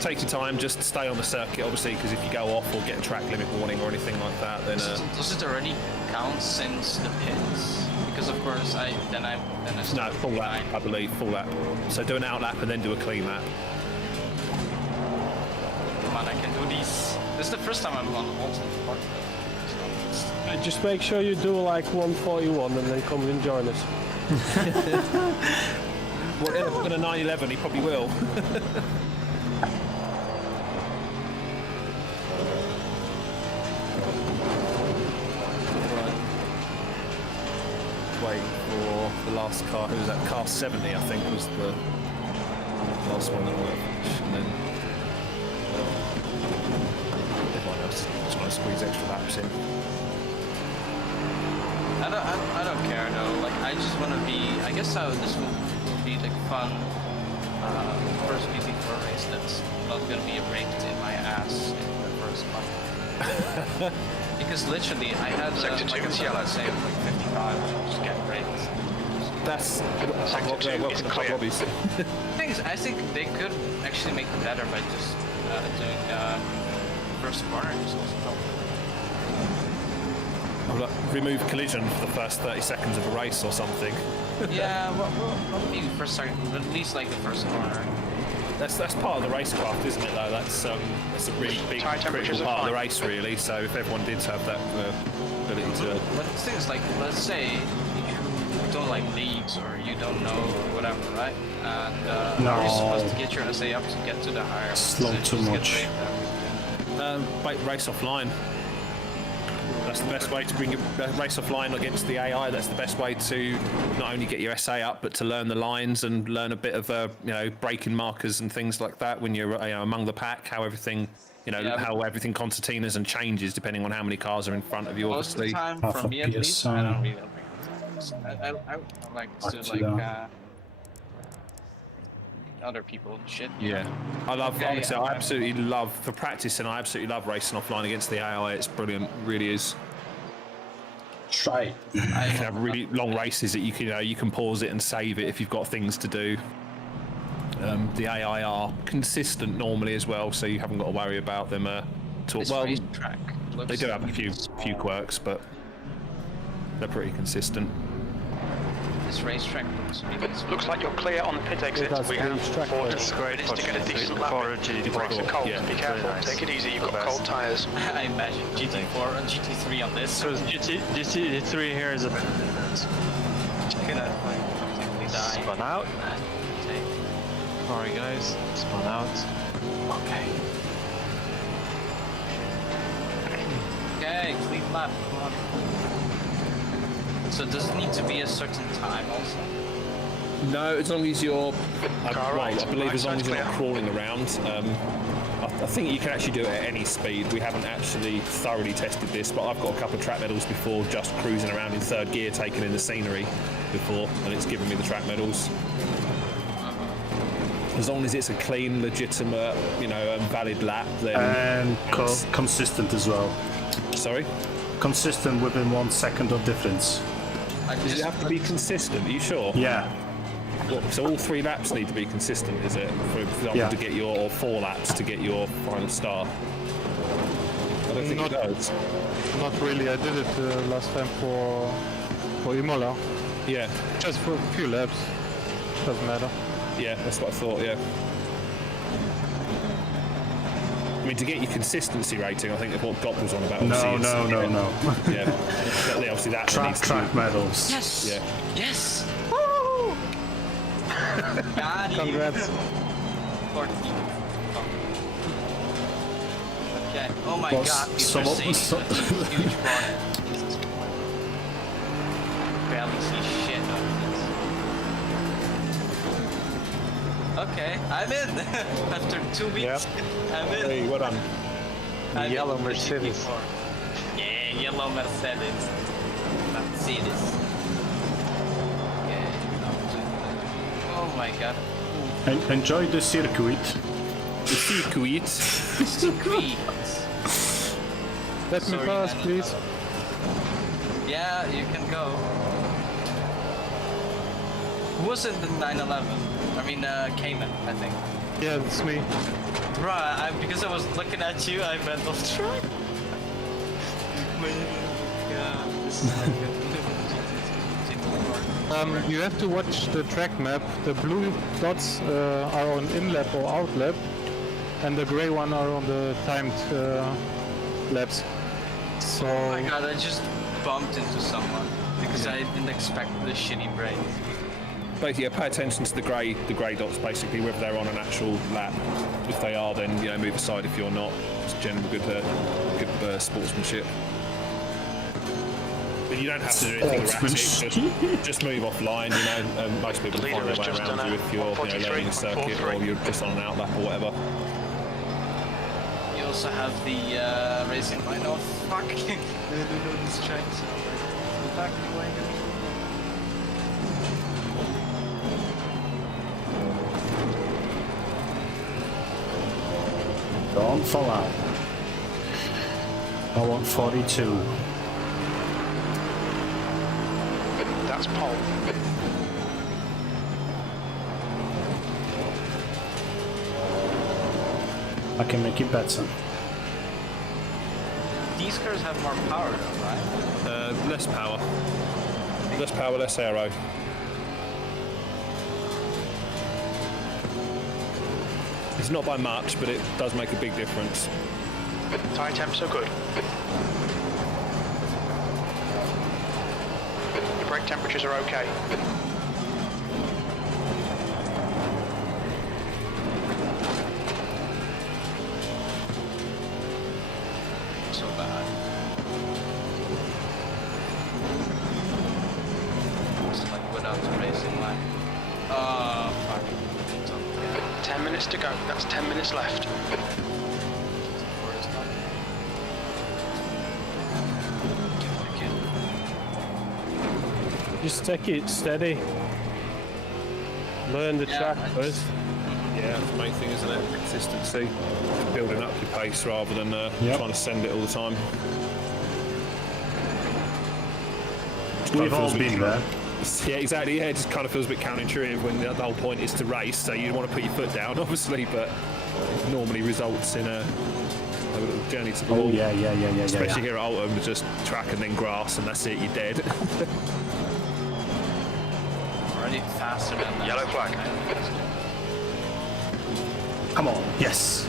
Take your time. Just stay on the circuit, obviously, because if you go off or get a track limit warning or anything like that, then Does it already count since the pits? Because of course I no, start full lap, I believe, full lap. So do an out lap and then do a clean lap. Come on, I can do these. This is the first time I'm on Ultimate Park. Just make sure you do like 141 and then come and join us. Well, if it's in a 911, he probably will. Wait for the last car. Who was that? Car 70, I think, was the last one that worked. And then everyone else just want to squeeze extra laps in. I don't care though. Like I just want to be. I guess this will be like fun. First GT4 race that's not gonna be raked in my ass in the first month. Because literally I had Sector two, like it's a yellow. say of like 55 and just get raked. That's Sector two is welcome to clear. Robbie's. The thing is, I think they could actually make it better by just doing first corner just also. Remove collision for the first 30 seconds of a race or something. Yeah, well, not maybe first second, but at least like the first corner. That's part of the racecraft, isn't it? Though that's a really big Tyre temperatures critical are part of the fine. race, really. So if everyone did have that ability to, But the thing is, like, let's say you don't like leagues or you don't know or whatever, right? And how are you supposed to get your SA up to get to the higher? Slow position? too Just get much. raked race offline. That's the best way to bring your race offline against the AI. That's the best way to not only get your SA up, but to learn the lines and learn a bit of braking markers and things like that when you're among the pack. How everything, how everything concertinas and changes depending on how many cars are in front of you. Most of the Obviously, time, Half for a me at least, PSI. I don't really like I like to Back to like that. other people and shit. yeah. I love. Yeah, Honestly, yeah. I absolutely love for practice, and I absolutely love racing offline against the AI. It's brilliant, really is. Try. You can have really long races that you can pause it and save it if you've got things to do. The AI are consistent normally as well, so you haven't got to worry about them. This Well, racetrack looks they do have a really few small. quirks, but they're pretty consistent. This racetrack looks really small. Looks like you're clear on the pit exit. That's We have racetrack 40 It's great minutes for to get a decent lap. for in. GT4. The brakes are cold. Yeah, Be careful. very nice. Take it easy. You've got The best. cold tyres. I imagine GT4 and GT3 on this. So GT3 here is a bit. Check it out. die. Spun out. Sorry guys, spun out. Okay. Okay, clean lap. Come on. So does it need to be a certain time also? No, as long as you're, Car well, right, I believe right as long as side's you're not clear. crawling around. I think you can actually do it at any speed. We haven't actually thoroughly tested this, but I've got a couple of track medals before just cruising around in third gear, taking in the scenery before, and it's given me the track medals. As long as it's a clean, legitimate, valid lap, then. And consistent as well. Sorry? Consistent within 1 second of difference. Does it have to be consistent? Are you sure? Yeah. So all 3 laps need to be consistent, is it? For example, Yeah. to get or 4 laps to get your final star. I don't think it does. Not really. I did it last time for Imola. Yeah, Just for a few laps. Doesn't matter. yeah, that's what I thought. Yeah. I mean, to get your consistency rating, I think that's what Doc was on about. No. Yeah, obviously that needs to Track medals. Yes! Yeah. Yes! Woo! Got you. Congrats. 14. Okay. Oh my Well, god, these some of- Mercedes some- are huge bonnet. Jesus Christ. Barely see shit out of this. Okay, I'm in! After 2 weeks, I'm in. Hey, well done. I'm Yellow in the Mercedes. GP4. Yeah, yellow Mercedes. Mercedes. Okay. Oh my god. Enjoy the circuit. The circuit. Circuit. Let me Sorry, pass, 911. please. Yeah, you can go. Who was in the 911? I mean, Cayman, I think. Yeah, it's me. Bruh, because I was looking at you, I went off track. Yeah, this is not good. You have to watch the track map. The blue dots are on in-lap or out-lap, and the gray one are on the timed laps. So Oh my god, I just bumped into someone because I didn't expect the shitty brake. Basically, yeah, pay attention to the grey dots. Basically, whether they're on an actual lap. If they are, then move aside. If you're not, it's generally good sportsmanship. But you don't have to do anything erratic. Just move offline. Most people The find leader their has way just around done you a if you're learning a circuit 143.43. or you're just on an outlap or whatever. You also have the racing line. Oh fuck! This track is back away. Don't fall out. I want 42. That's pole. I can make it better. These cars have more power though, right? Less power. Less power, less aero. It's not by much, but it does make a big difference. Tyre temps are good. Your brake temperatures are okay. So bad. It's like without the racing line. Oh fuck. 10 minutes to go. That's 10 minutes left. Just take it steady. Learn the track first. Yeah, that's the main thing, isn't it? Consistency. Building up your pace rather than trying to send it all the time. We've all been there. Yeah, exactly. Yeah, it just kind of feels a bit counterintuitive when the whole point is to race, so you want to put your foot down, obviously, but it normally results in a little journey to the wall. Yeah. Especially here at Alton, with just track and then grass, and that's it, you're dead. Already faster than that. Yellow flag. Come on, yes.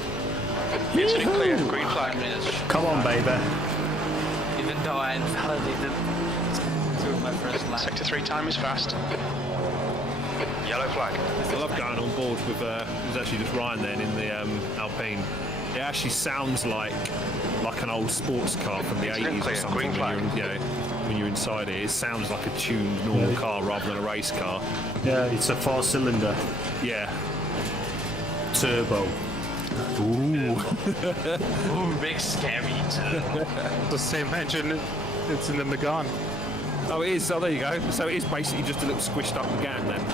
Incident clear. Green flag. Come on, baby. Even though I invalidated through my first lap. Sector 3 time is fast. Yellow flag. I love going on board with, it was actually just Ryan then in the Alpine. It actually sounds like an old sports car from the 80s or something when you're inside it. It sounds like a tuned normal car rather than a race car. Yeah, it's a 4-cylinder. Yeah. Turbo. Ooh. Ooh, big scary turbo. The same engine, it's in the Megane. Oh, it is. Oh, there you go. So it is basically just a little squished up Megane then.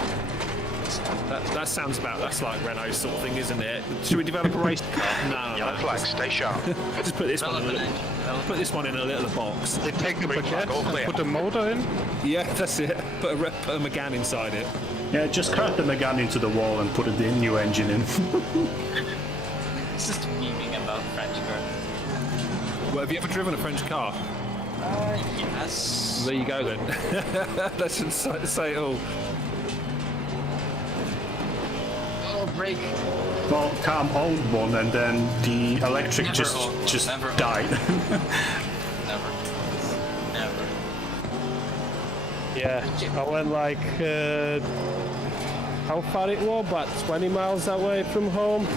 That sounds about, that's like Renault's sort of thing, isn't it? Should we develop a race car? No. Yellow flag, stay sharp. Just put this one in a little box. They take the Green flag, all baguette clear. and put the motor in. Yeah, that's it. Put a Megane inside it. Yeah, just crack the Megane into the wall and put the new engine in. It's just memeing about French cars. Well, have you ever driven a French car? Yes. There you go then. That should say it all. Oh, brake. Well, Cam owned one and then the electric just died. Never. Yeah, I went like, how far it was? About 20 miles that way from home.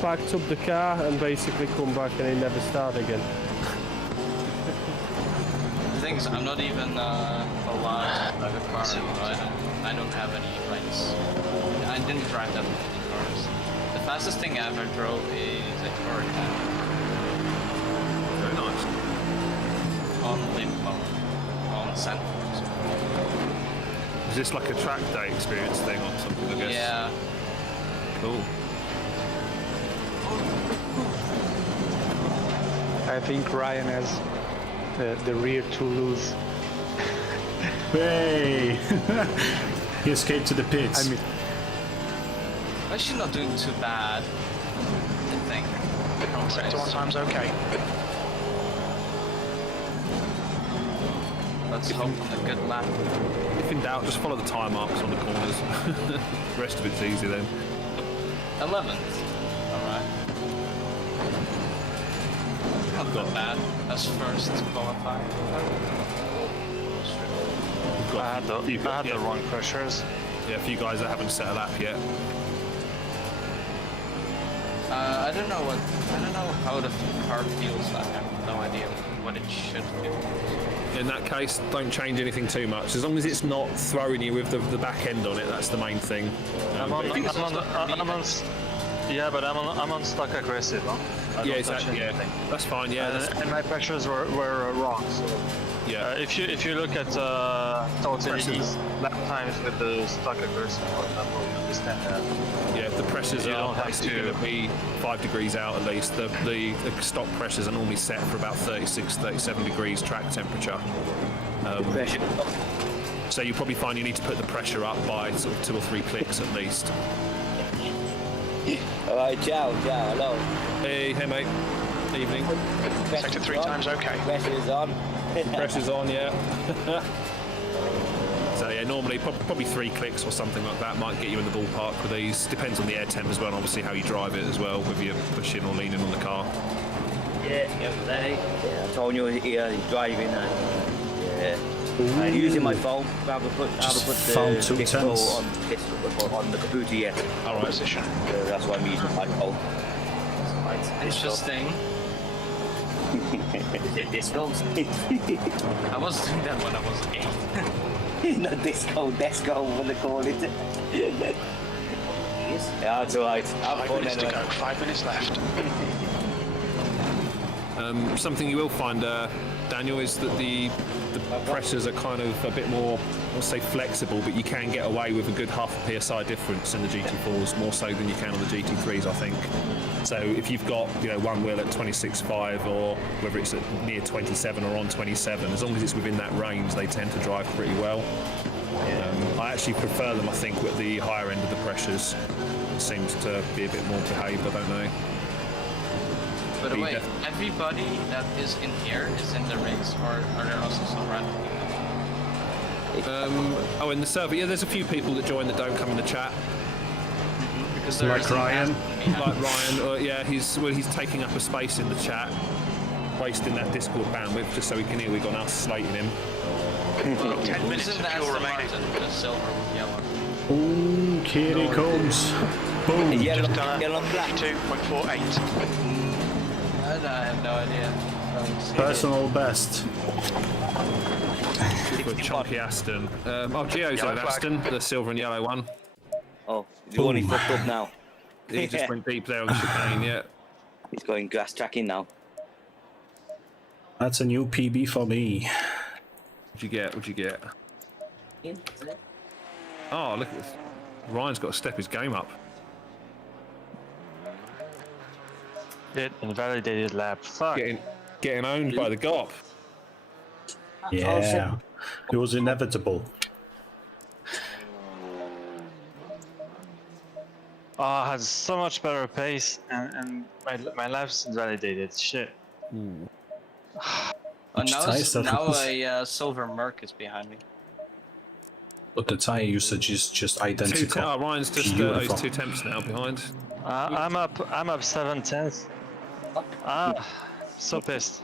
Packed up the car and basically come back and it never started again. The thing is, I'm not even allowed to drive a car anymore. I don't have any rights. I didn't drive that many cars. The fastest thing I ever drove is a Hurricane. Very nice. On Limbo. On Santa. Is this like a track day experience thing or something, I guess? Yeah. Cool. I think Ryan has the rear to lose. Hey! He escaped to the pits. I mean, Actually not doing too bad, I think. Sector 1 time's okay. Let's hope on a good lap. If in doubt, just follow the tyre marks on the corners. The rest of it's easy then. 11th. Alright. Not that bad. That's first qualified. I had the wrong pressures. Yeah, a few guys that haven't set a lap yet. I don't know how the car feels like. I have no idea what it should feel. In that case, don't change anything too much. As long as it's not throwing you with the back end on it, that's the main thing. I'm on stock aggressive. Huh? Yeah, exactly. Yeah, that's fine. Yeah, And my pressures were wrong. So yeah. if you look at total lap times with the stock aggressive, for example, you understand that. Yeah, the pressures You are don't have basically to- going to be 5 degrees out at least. The stock pressures are normally set for about 36, 37 degrees track temperature. So you probably find you need to put the pressure up by sort of 2 or 3 clicks at least. Alright, ciao, hello. Hey mate. Evening. Sector 3 time's okay. Pressure's on. Pressure's on, yeah. So yeah, normally probably 3 clicks or something like that might get you in the ballpark with these. Depends on the air temp as well, and obviously how you drive it as well, whether you're pushing or leaning on the car. Yeah, I told you here driving and I'm using my phone. I haven't put phone the too disco tense. on the computer yet. Alright. Position. That's why I'm using my phone. Interesting. Discos. I was doing that when I was 8. Not disco, desco, what they call it. Yes. Yeah, that's alright. 5 minutes to go. 5 minutes left. Something you will find, Daniel, is that the pressures are kind of a bit more, I'll say flexible, but you can get away with a good half a PSI difference in the GT4s, more so than you can on the GT3s, I think. So if you've got, one wheel at 26.5 or whether it's at near 27 or on 27, as long as it's within that range, they tend to drive pretty well. I actually prefer them, I think, at the higher end of the pressures. It seems to be a bit more behaved, I don't know. By the way, everybody that is in here is in the race, or are there also some random people? In the server, yeah, there's a few people that join that don't come in the chat. Because Like Ryan. Like Ryan, yeah, he's taking up a space in the chat, wasting that Discord bandwidth just so he can hear we've got us slating him. 10 minutes Who's in of the fuel Aston remaining. Martin, the silver with yellow? Ooh, here he comes. Boom. Yellow, Just done yellow and black. 52.48. I have no idea. Personal best. With chunky Aston. Gio's Yellow an flag. Aston, the silver and yellow one. Oh, you only fucked up now. He just went deep there on the chicane, yeah. He's going grass tracking now. That's a new PB for me. What'd you get? Oh, look at this. Ryan's got to step his game up. It invalidated lap. Fuck. Getting owned by the GOP. Yeah, it was inevitable. Oh, I had so much better pace, and my lap's invalidated. Shit. Now a silver Merc is behind me. But the tire usage is just identical. Ryan's just Beautiful. he's 2 temps now behind. I'm up 7/10. So pissed.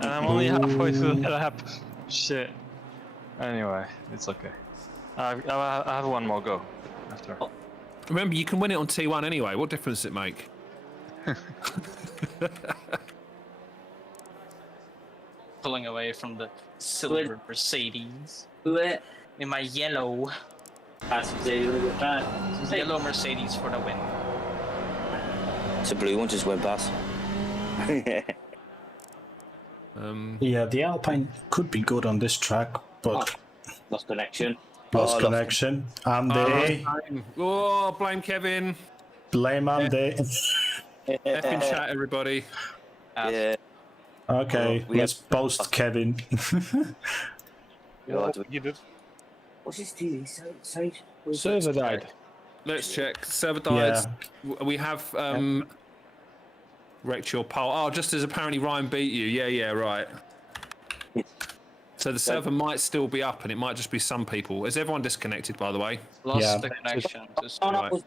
And I'm only halfway through the lap. Shit. Anyway, it's okay. I have one more go after. Remember, you can win it on T1 anyway. What difference does it make? Pulling away from the silver Mercedes. In my yellow. Yellow Mercedes for the win. It's a blue one, just went past. Yeah, the Alpine could be good on this track, but Lost connection. Lost connection. Andy. Blame Kevin. Blame Andy. Effing chat, everybody. Yeah. Okay, let's post Kevin. You did. What's his TV site? Server died. Let's check. Server died. We have wrecked your poll. Oh, just as apparently Ryan beat you. Yeah, right. So the server might still be up, and it might just be some people. Is everyone disconnected, by the way? Lost the connection. Right.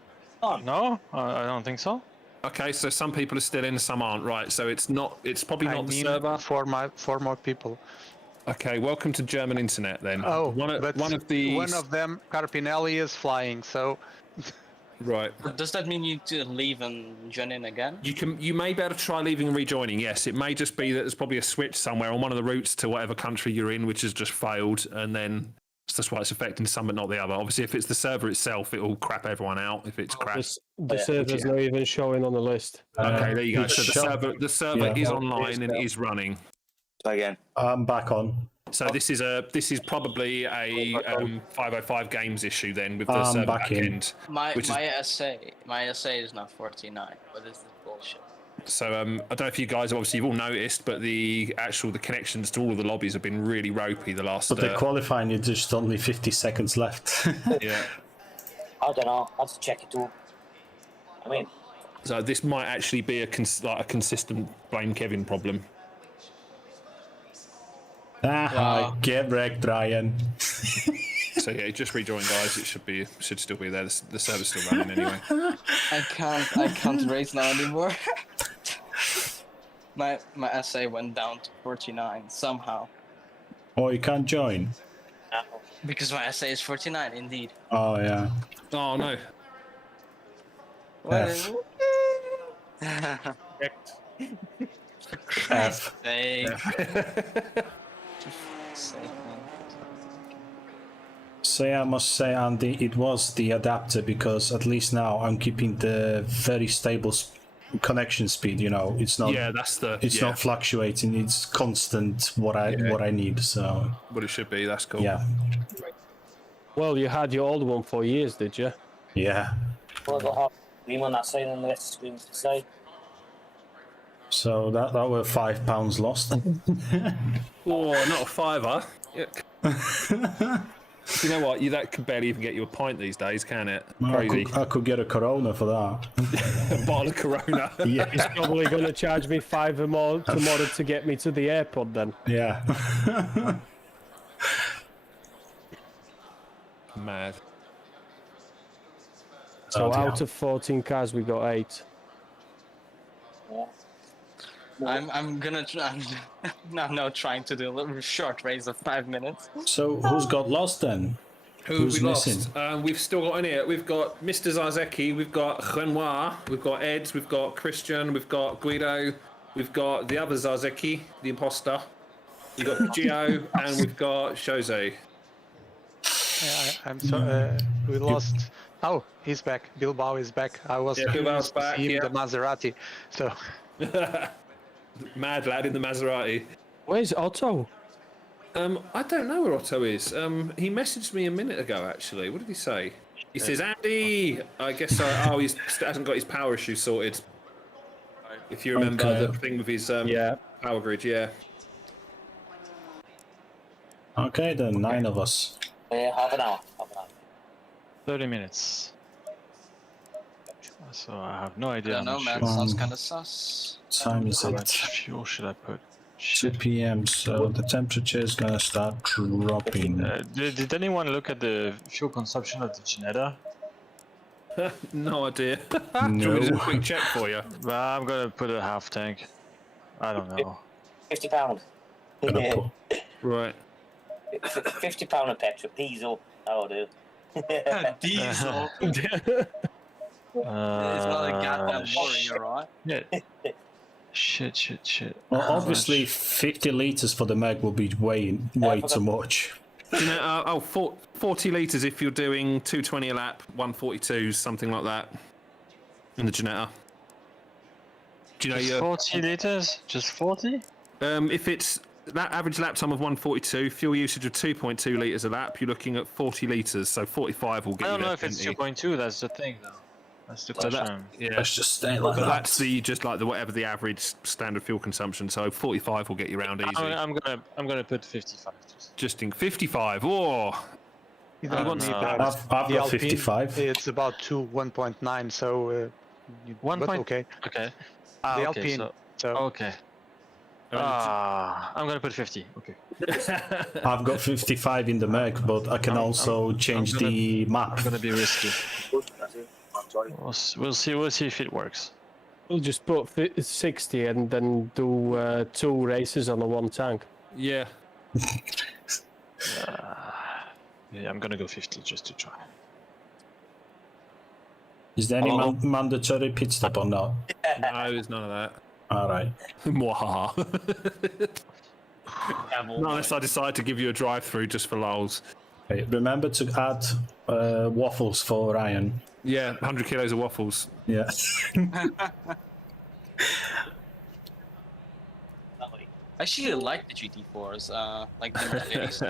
No, I don't think so. Okay, so some people are still in, some aren't. Right, so it's not. It's probably not the need server. four more people. Okay, welcome to German internet then. Oh, one of them, Carpinelli, is flying. So right. Does that mean you need to leave and join in again? You may be able to try leaving and rejoining. Yes, it may just be that there's probably a switch somewhere on one of the routes to whatever country you're in, which has just failed, and then that's why it's affecting some but not the other. Obviously, if it's the server itself, it'll crap everyone out. If it's crashed, The server's not even showing on the list. okay, there you go. So the server is online and is running. Try again. I'm back on. So this is probably a 505 games issue then with the server back in. end. My essay is not 49. What is this bullshit? So I don't know if you guys obviously you've all noticed, but the connections to all of the lobbies have been really ropey the last. But they're qualifying. It's just only 50 seconds left. Yeah. I don't know. I have to check it all. I mean. So this might actually be a consistent blame Kevin problem. Get wrecked, Ryan. So yeah, just rejoin, guys. It should still be there. The server's still running anyway. I can't race now anymore. my essay went down to 49 somehow. Oh, you can't join. Because my essay is 49 indeed. Oh yeah. Oh no. F. For Christ's F. sake. So yeah, I must say, Andy, it was the adapter, because at least now I'm keeping the very stable connection speed. You know, it's not. Yeah, that's the. It's not fluctuating. It's constant. What I need. So. What it should be. That's cool. Yeah. Well, you had your old one for years, did you? Yeah. Well, I got half the on that side and the rest of the screen side. So that were £5 lost. Oh, not a fiver. You know what? That could barely even get you a pint these days, can it? Crazy. I could get a Corona for that. A bottle of Corona. Yeah. He's probably going to charge me $5 more tomorrow to get me to the airport then. Yeah. Mad. So out of 14 cars, we got 8. I'm gonna try. I'm now trying to do a little short race of 5 minutes. So who's got lost then? Who Who's have we missing? lost? We've still got in here. We've got Mr. Zarzecki, we've got Renoir, we've got Ed, we've got Christian, we've got Guido, we've got the other Zarzecki, the imposter. We've got Gio, and we've got Jose. Yeah, I'm sorry. We lost. Oh, he's back. Bilbao is back. I was Yeah, Bilbao's curious to back, see him, yeah. the Maserati. So Mad lad in the Maserati. Where's Otto? I don't know where Otto is. He messaged me a minute ago, actually. What did he say? He says, Andy! I guess so. Oh, he hasn't got his power issue sorted. If you remember Okay. the thing with his power grid, yeah. Okay, then 9 of us. Half an hour. 30 minutes. So I have no I idea. don't know, man. much. Sounds kind of sus. Time is How it? much fuel should I put? 2 p.m. So the temperature is gonna start dropping. Did anyone look at the fuel consumption of the Ginetta? No idea. Do you want me to do a No. quick check for you? Well, I'm gonna put a half tank. I don't know. £50. Right. £50 of petrol, diesel. That'll do. Diesel. It's not a goddamn worry, alright? Yeah. Shit. Well, obviously, 50 liters for the mag will be way too much. You know, 40 litres if you're doing 220 a lap, 142s, something like that. In the Ginetta. Do you know your 40 liters? Just 40? if it's that average lap time of 142, fuel usage of 2.2 litres a lap, you're looking at 40 litres, so 45 will get I you don't know there, if it's 20. 2.2. That's the thing, though. That's the question. Yeah. Let's just stay like But that. that's the just like the whatever the average standard fuel consumption. So 45 will get you around easy. I'm gonna put 55. Just in 55. Oh, you don't want need to- that. I've The got Alpine, 55. It's about 1.9, so but okay. Okay. The okay, Alpine. So okay. I'm gonna put 50. Okay. I've got 55 in the mag, but I can also change the map. I'm gonna be risky. We'll see if it works. We'll just put 60 and then do 2 races on the one tank. yeah. Yeah, I'm gonna go 50 just to try. Is there any mandatory pit stop or not? No, there's none of that. All right. Mwahaha. Not unless I decide to give you a drive-through just for lols. Okay, remember to add waffles for Ryan. Yeah, 100 kilos of waffles. Yeah. I actually like the GT4s, like the Mercedes.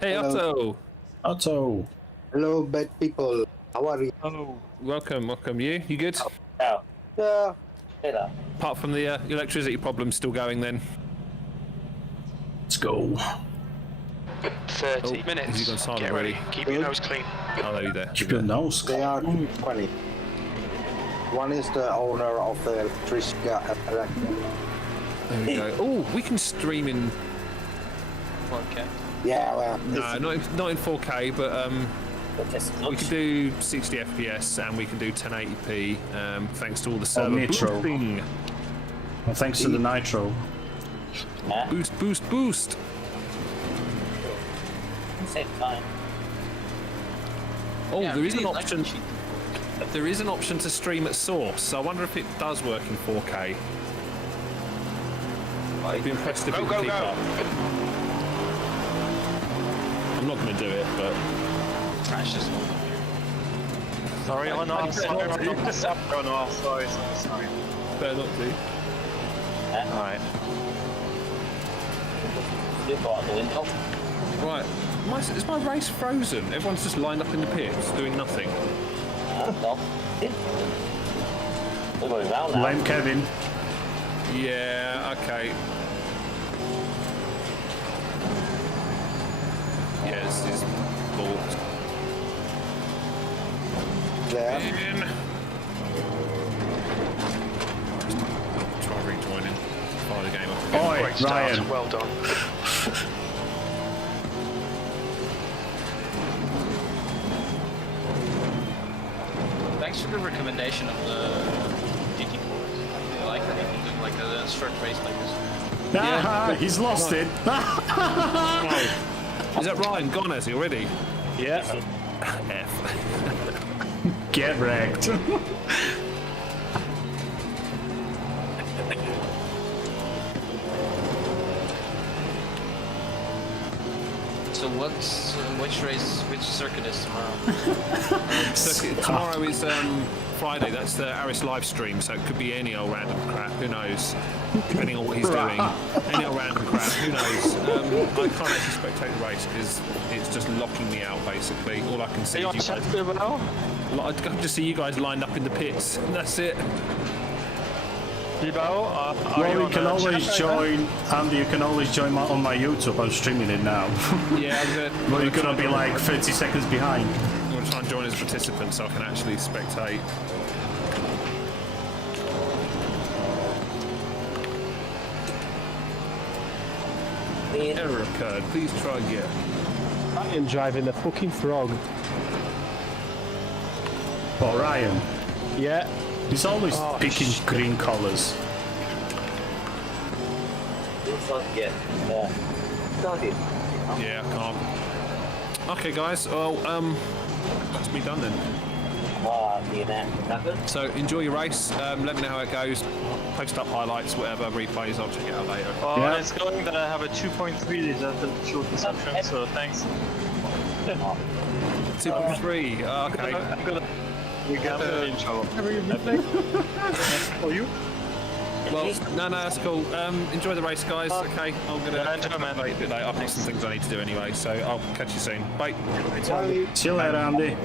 Hey, Otto. Otto. Hello, bad people. How are you? Oh, welcome. You good? Yeah. Yeah. Apart from the electricity problem still going then? Let's go. 30 Has minutes. he gone silent Get already? ready. Keep your nose clean. Oh, there you there. Keep your nose. They are 20. One is the owner of the electricity. There we go. Oh, we can stream in. 4K. Yeah, well. No, not in 4K, but we can do 60 FPS and we can do 1080p. Thanks to all the server nitro. boosting. Well, thanks to the nitro. Boost. Same time. Oh, Yeah, I there is really an like option. the GT4. There is an option to stream at source. So I wonder if it does work in 4K. I'd be impressed if it would keep up. I'm not going to do it, but Crash this one. Sorry, Honor. Sorry. better not to. Alright. Right. Is my race frozen? Everyone's just lined up in the pits doing nothing. We're going round now. Blame Kevin. Yeah, okay. Yeah, this is balls. Yeah. In. Try rejoining. Fire the game up. Oi, Great start. Ryan. Well done. Thanks for the recommendation of the GT4s. I like that you can do like a short race like this. Ah, he's lost it. Is that Ryan gone, has he already? Yeah. F. Get wrecked. So which circuit is tomorrow? Tomorrow is Friday. That's the Aris live stream, so it could be any old random crap. Who knows? Depending on what he's doing, any old random crap. Who knows? I can't actually spectate the race because it's just locking me out. Basically, all I can see is you guys. I can just see you guys lined up in the pits. And that's it. Well, you can always join, Andy, you can always join on my YouTube. I'm streaming it now. Yeah, but you're gonna be like 30 seconds behind. I'm gonna try and join as a participant so I can actually spectate. Error occurred. Please try again. I am driving a fucking frog. Oh, Ryan. Yeah. He's always picking green colours. Yeah. Yeah, I can't. Okay, guys. Well, that's me done then. So enjoy your race. Let me know how it goes. Post up highlights, whatever, replays. I'll check it out later. Oh, it's going that I have a 2.3 after the fuel consumption, so thanks. 2.3. Okay. I'm gonna in trouble. For you? Well, no, that's cool. Enjoy the race, guys. Okay, I'm gonna catch up a bit later. I've got some things I need to do anyway, so I'll catch you soon. Bye. See you later, Andy.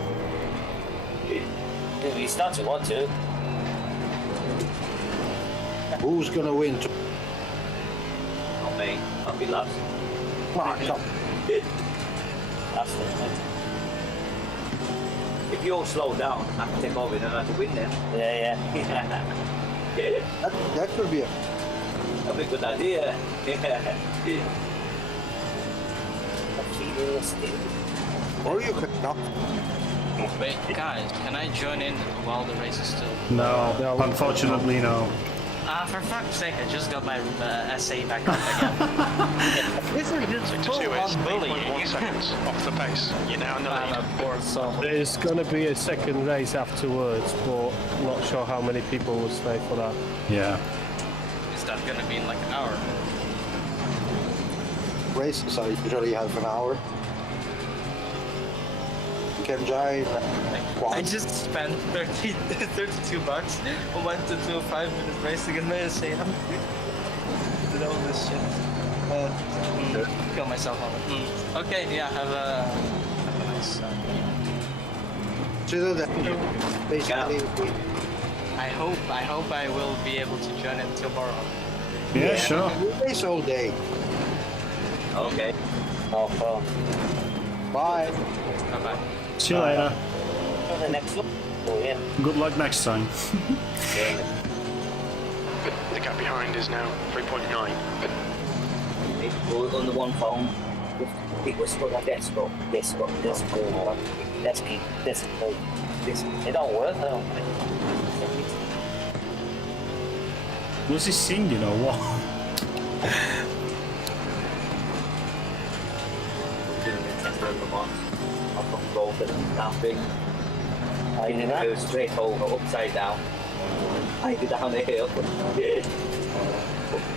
He starts at 1-2. Who's gonna win? Not me. I'll be last. Mark up. That's it. If you're slow down, I can take over and I can win then. Yeah. That could be That'd be a good idea. Or you could not. Wait, guys, can I join in while the race is still? No, unfortunately, no. For fuck's sake, I just got my SA back up again. This is just full on bullying. 8.1 seconds off the pace. You're now in the lead. There's gonna be a second race afterwards, but not sure how many people will stay for that. Yeah. Is that gonna be in like an hour? Races I usually have an hour. You can join. I just spent 32 bucks and went to do a 5-minute race to get my SA. Did all this shit. Kill myself on it. Okay, yeah, have a nice So that basically, I hope I will be able to join it tomorrow. Yeah, sure. we race all day. Okay. No problem. Bye. Bye-bye. See you later. The next one. Oh, yeah. Good luck next time. The gap behind is now 3.9. On the one phone, it was for the desktop. This. It don't work, I don't think. Was he singing or what? I've got both of them camping. I did go straight over, upside down. I go down the hill.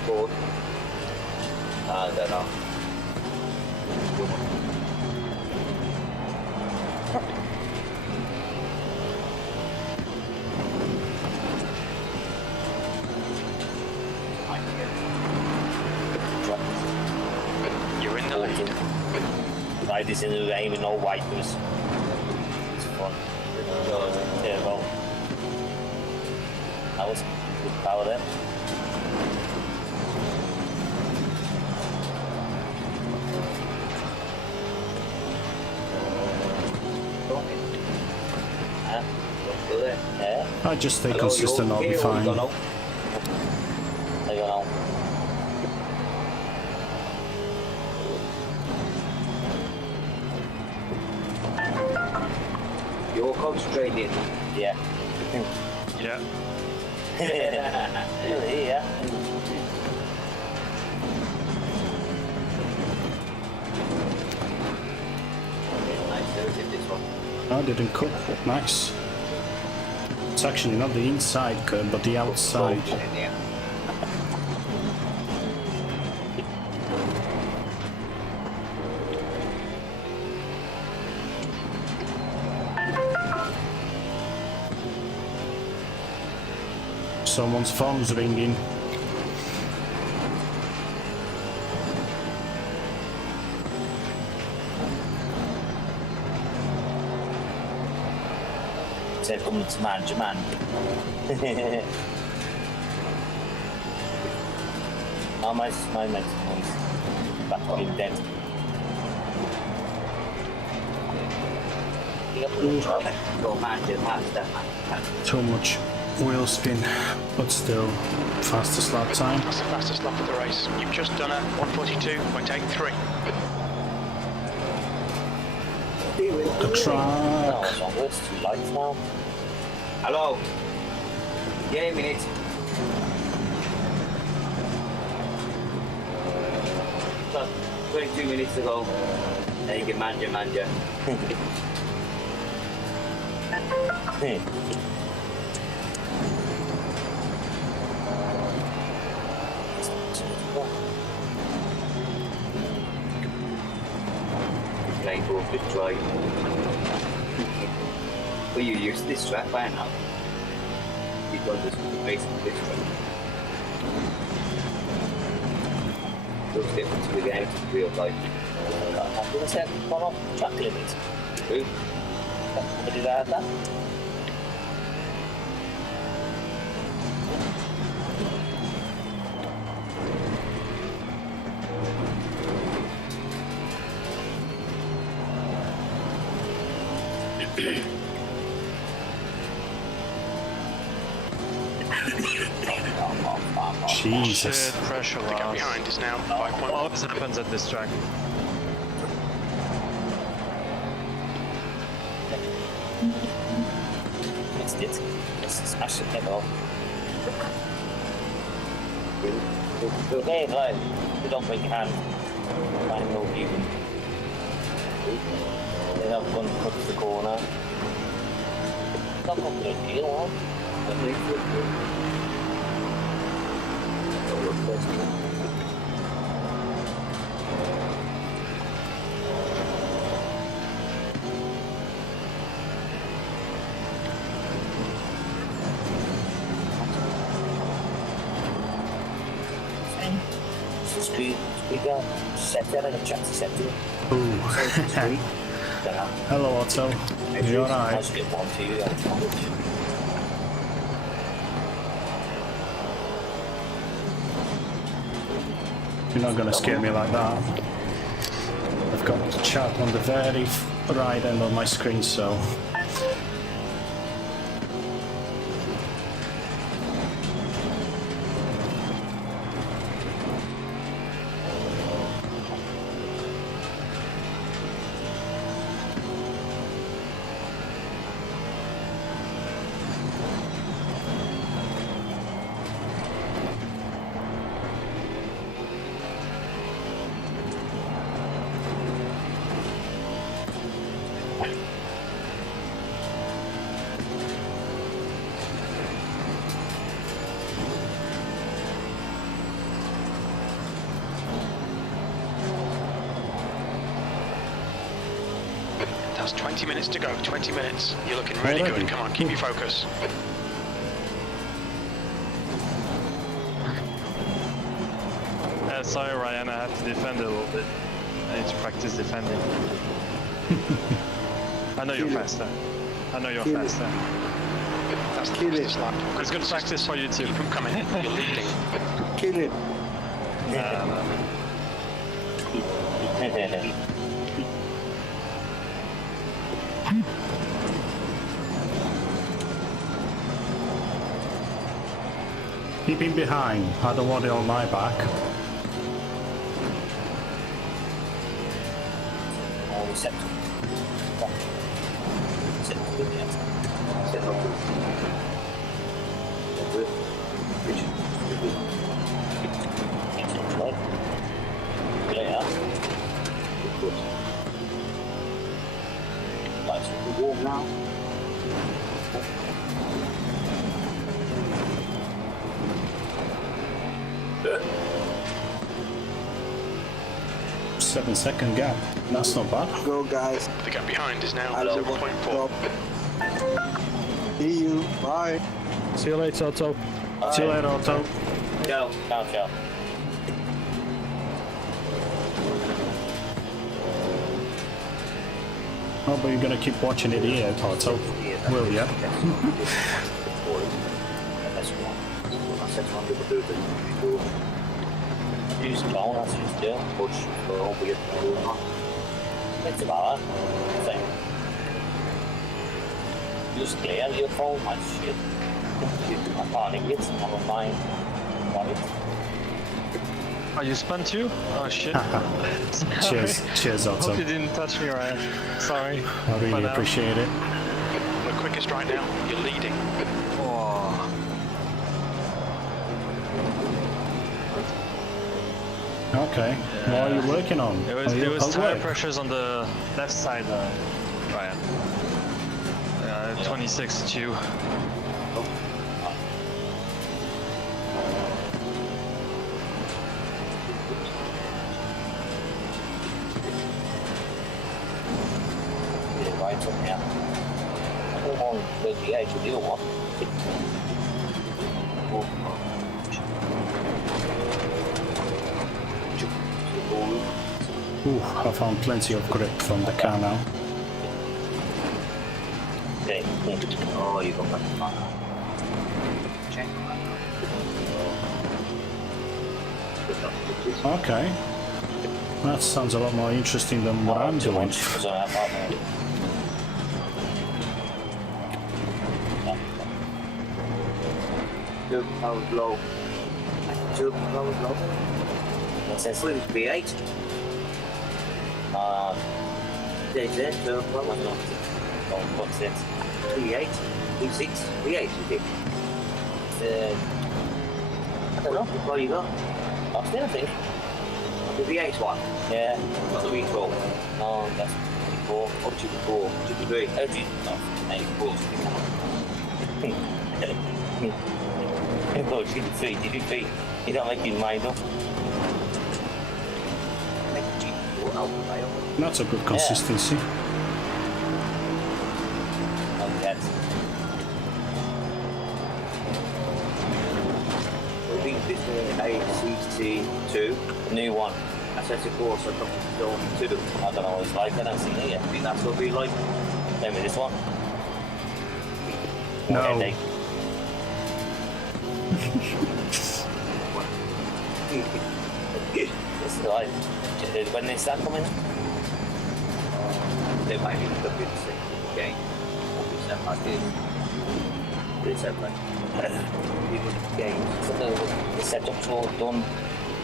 Forward. I don't know. You're in the lead. Ride this in the rain with no wipers. It's fun. Turbo. That was good power there. Yeah. I just stay consistent, I'll be fine. I don't know. You're concentrating. Yeah. Yeah. Yeah. Nice. I didn't cut. Nice. It's actually not the inside curb, but the outside. Someone's phone's ringing. Said coming to man. Oh, my mate's noise. Back in dead. Go man. Too much wheel spin, but still fastest lap time. That's the fastest lap of the race. You've just done a 1:42.83. The track. No, it's too light now. Hello. Yeah, a minute. So, 22 minutes ago. There you go, manja. Good try. Well, you use this track by now. Because this was basically this track. Looks different with the out of real life. I'm going to set one off track limit. Who? What did I have that? Jesus. Shit, pressure The gap loss. behind is now What 5.1. always happens at this track? Missed it. Let's smash the head off. Okay, right. You don't break your hand. Find no even. Then I've gone cut to the corner. Not a good deal, huh? Hello, Otto. You alright? You're not gonna scare me like that. I've got the chat on the very right end of my screen, so... That's 20 minutes to go, 20 minutes. You're looking really good. Come on, keep your focus. Sorry, Ryan, I have to defend a little bit. I need to practice defending. I know you're faster. I know you're faster. That's the fastest lap. It's good practice for you too. Keep them coming. You're leading. Kill it. Keep him behind. I don't want it on my back. Seven-second gap. That's not bad. Go, guys. The gap behind is now Hello. 0.4. See you. Bye. See you later, Otto. See you later, Otto. Ciao, ciao, ciao. Oh, but you're gonna keep watching it here, Otto. Will ya? Use clown, that's just do. Push for all we get through. It's about that. Just clear your phone, my shit. I can't get it, I'm fine. Got it. Oh, you spun too? Oh shit. Cheers, Otto. Hope you didn't touch me, Ryan. Sorry. I really appreciate it. We're quickest right now. You're leading. Oh. Okay. What are you working on? It was At tire work? pressures on the left side, Ryan. 26-2. Right from here. I don't want to the edge of the other one. Ooh, I found plenty of grip from the car now. Okay. Oh, you got that. Check. Okay. That sounds a lot more interesting than what I'm doing. Two power low. 2 power low. What's that? It's V8. There's it. What was it? What's it? V8, V6, V8. I don't know. What do you got? Last year, I think. The V8 one? Yeah. Not the V12. No, that's V4. Or GP4. GP3. Oh, GP4. Oh, GP3. You don't make your mind up. That's a good consistency. Okay. I think this is ACC2. New one. Assetto Corsa Competizione 2. I don't know what it's like, I don't see it yet. I think that's what it'll be like. Same with this one. No. This is like, when they start coming? They might be the good game. What we said like this. They said like, even games. So the setup's all done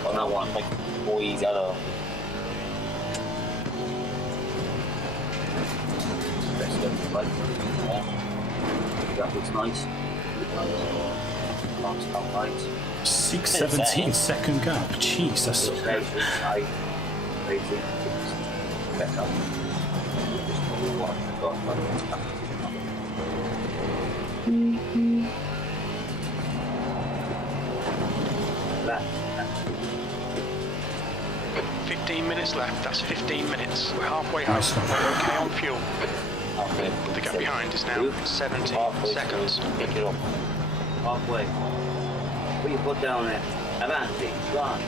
on that one, like, boys, I don't know. That looks nice. Looks nice. 6:17 second gap. Jeez, that's. Left. 15 minutes left. That's 15 minutes. We're halfway home. Nice one. We're okay on fuel. Okay. The gap behind is now 17 seconds. Pick it up. Halfway. Put your foot down there. Avanti. Run.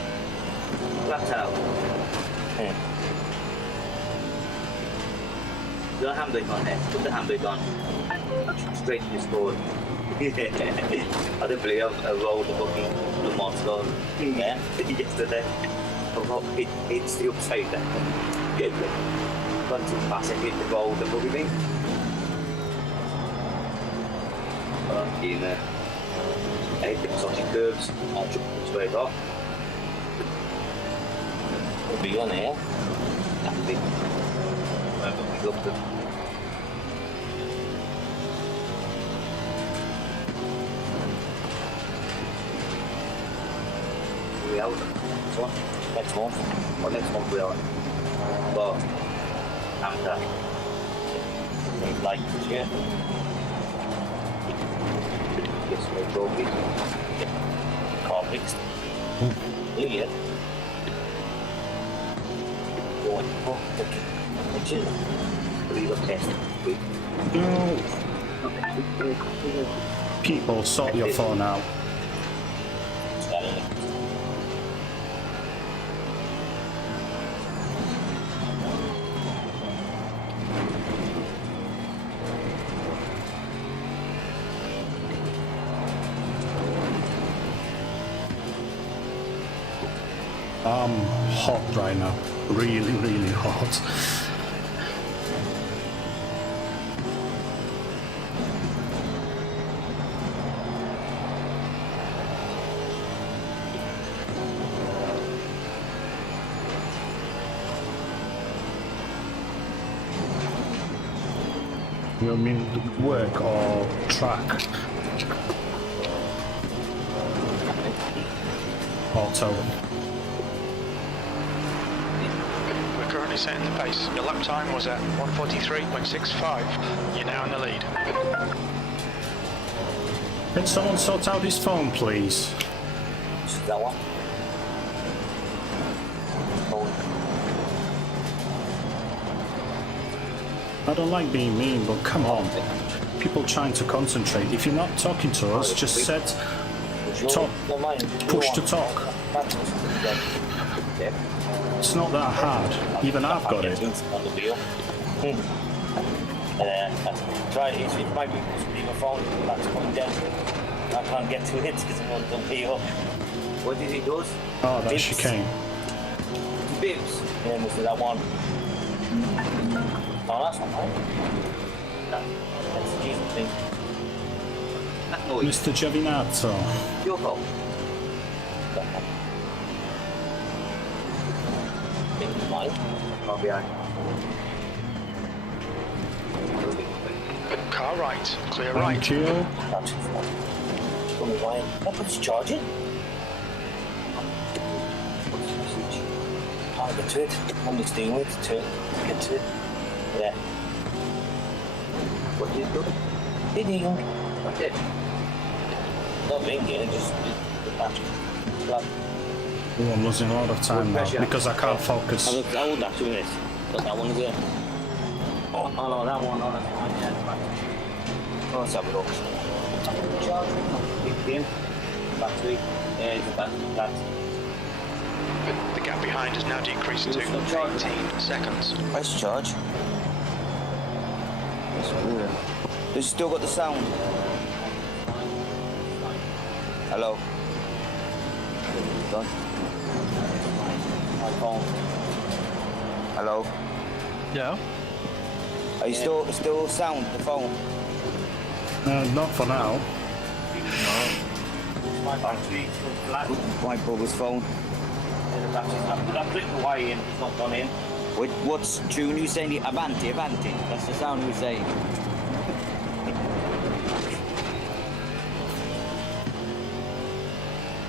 Flat out. Put the handbrake on there. Put the handbrake on. Straight to the score. I don't believe I rolled the fucking the monster. Yeah. Yesterday. It's the upside down. Bunch of classic hit the roll the buggy thing. You know. 8 exotic curves. I'll jump straight off. It'll be on here. That'll be. Wherever we go to. We out. Next one. Next one. What next one we are? Well, after. Like, yeah. Yes, no trophies. Car fixed. Brilliant. Going for the chill. Real test. No. People, sort your phone out. I'm hot right now. Really, really hot. You mean work or track? Auto. We're currently setting the pace. Your lap time was at 1:43.65. You're now in the lead. Can someone sort out his phone, please? That one. I don't like being mean, but come on. People trying to concentrate. If you're not talking to us, just set talk, push to talk. It's not that hard. Even I've got it. Try it. It might be leave a phone. That's coming down. I can't get to it because I'm on the wheel. What did he do? Oh, that's chicane. Bibs. Yeah, was that one. Oh, that's not right. That's the decent thing. That noise. Mr. Giovinazzo. Your fault. Mine. I'll be out. Car right, clear Thank right. you. That's only why. That puts charging. I'll get to it. I'm just dealing with it to get to it. Yeah. What did you do? Didn't. I did. Not ringing, just the battery. Oh, I'm losing a lot of time now because I can't focus. I would actually miss. But that one is there. Oh no, that one, no, that's fine, yeah. Oh, let's have a look. Battery. Yeah, it's a battery. The gap behind has now decreased to 18 seconds. Press charge. That's weird. It's still got the sound. Hello. Done. My phone. Hello. Yeah. Are you still sound the phone? Not for now. My battery flat. My brother's phone. I've clicked the wire in, it's not gone in. What's tune you saying? Avanti, Avanti. That's the sound you're saying.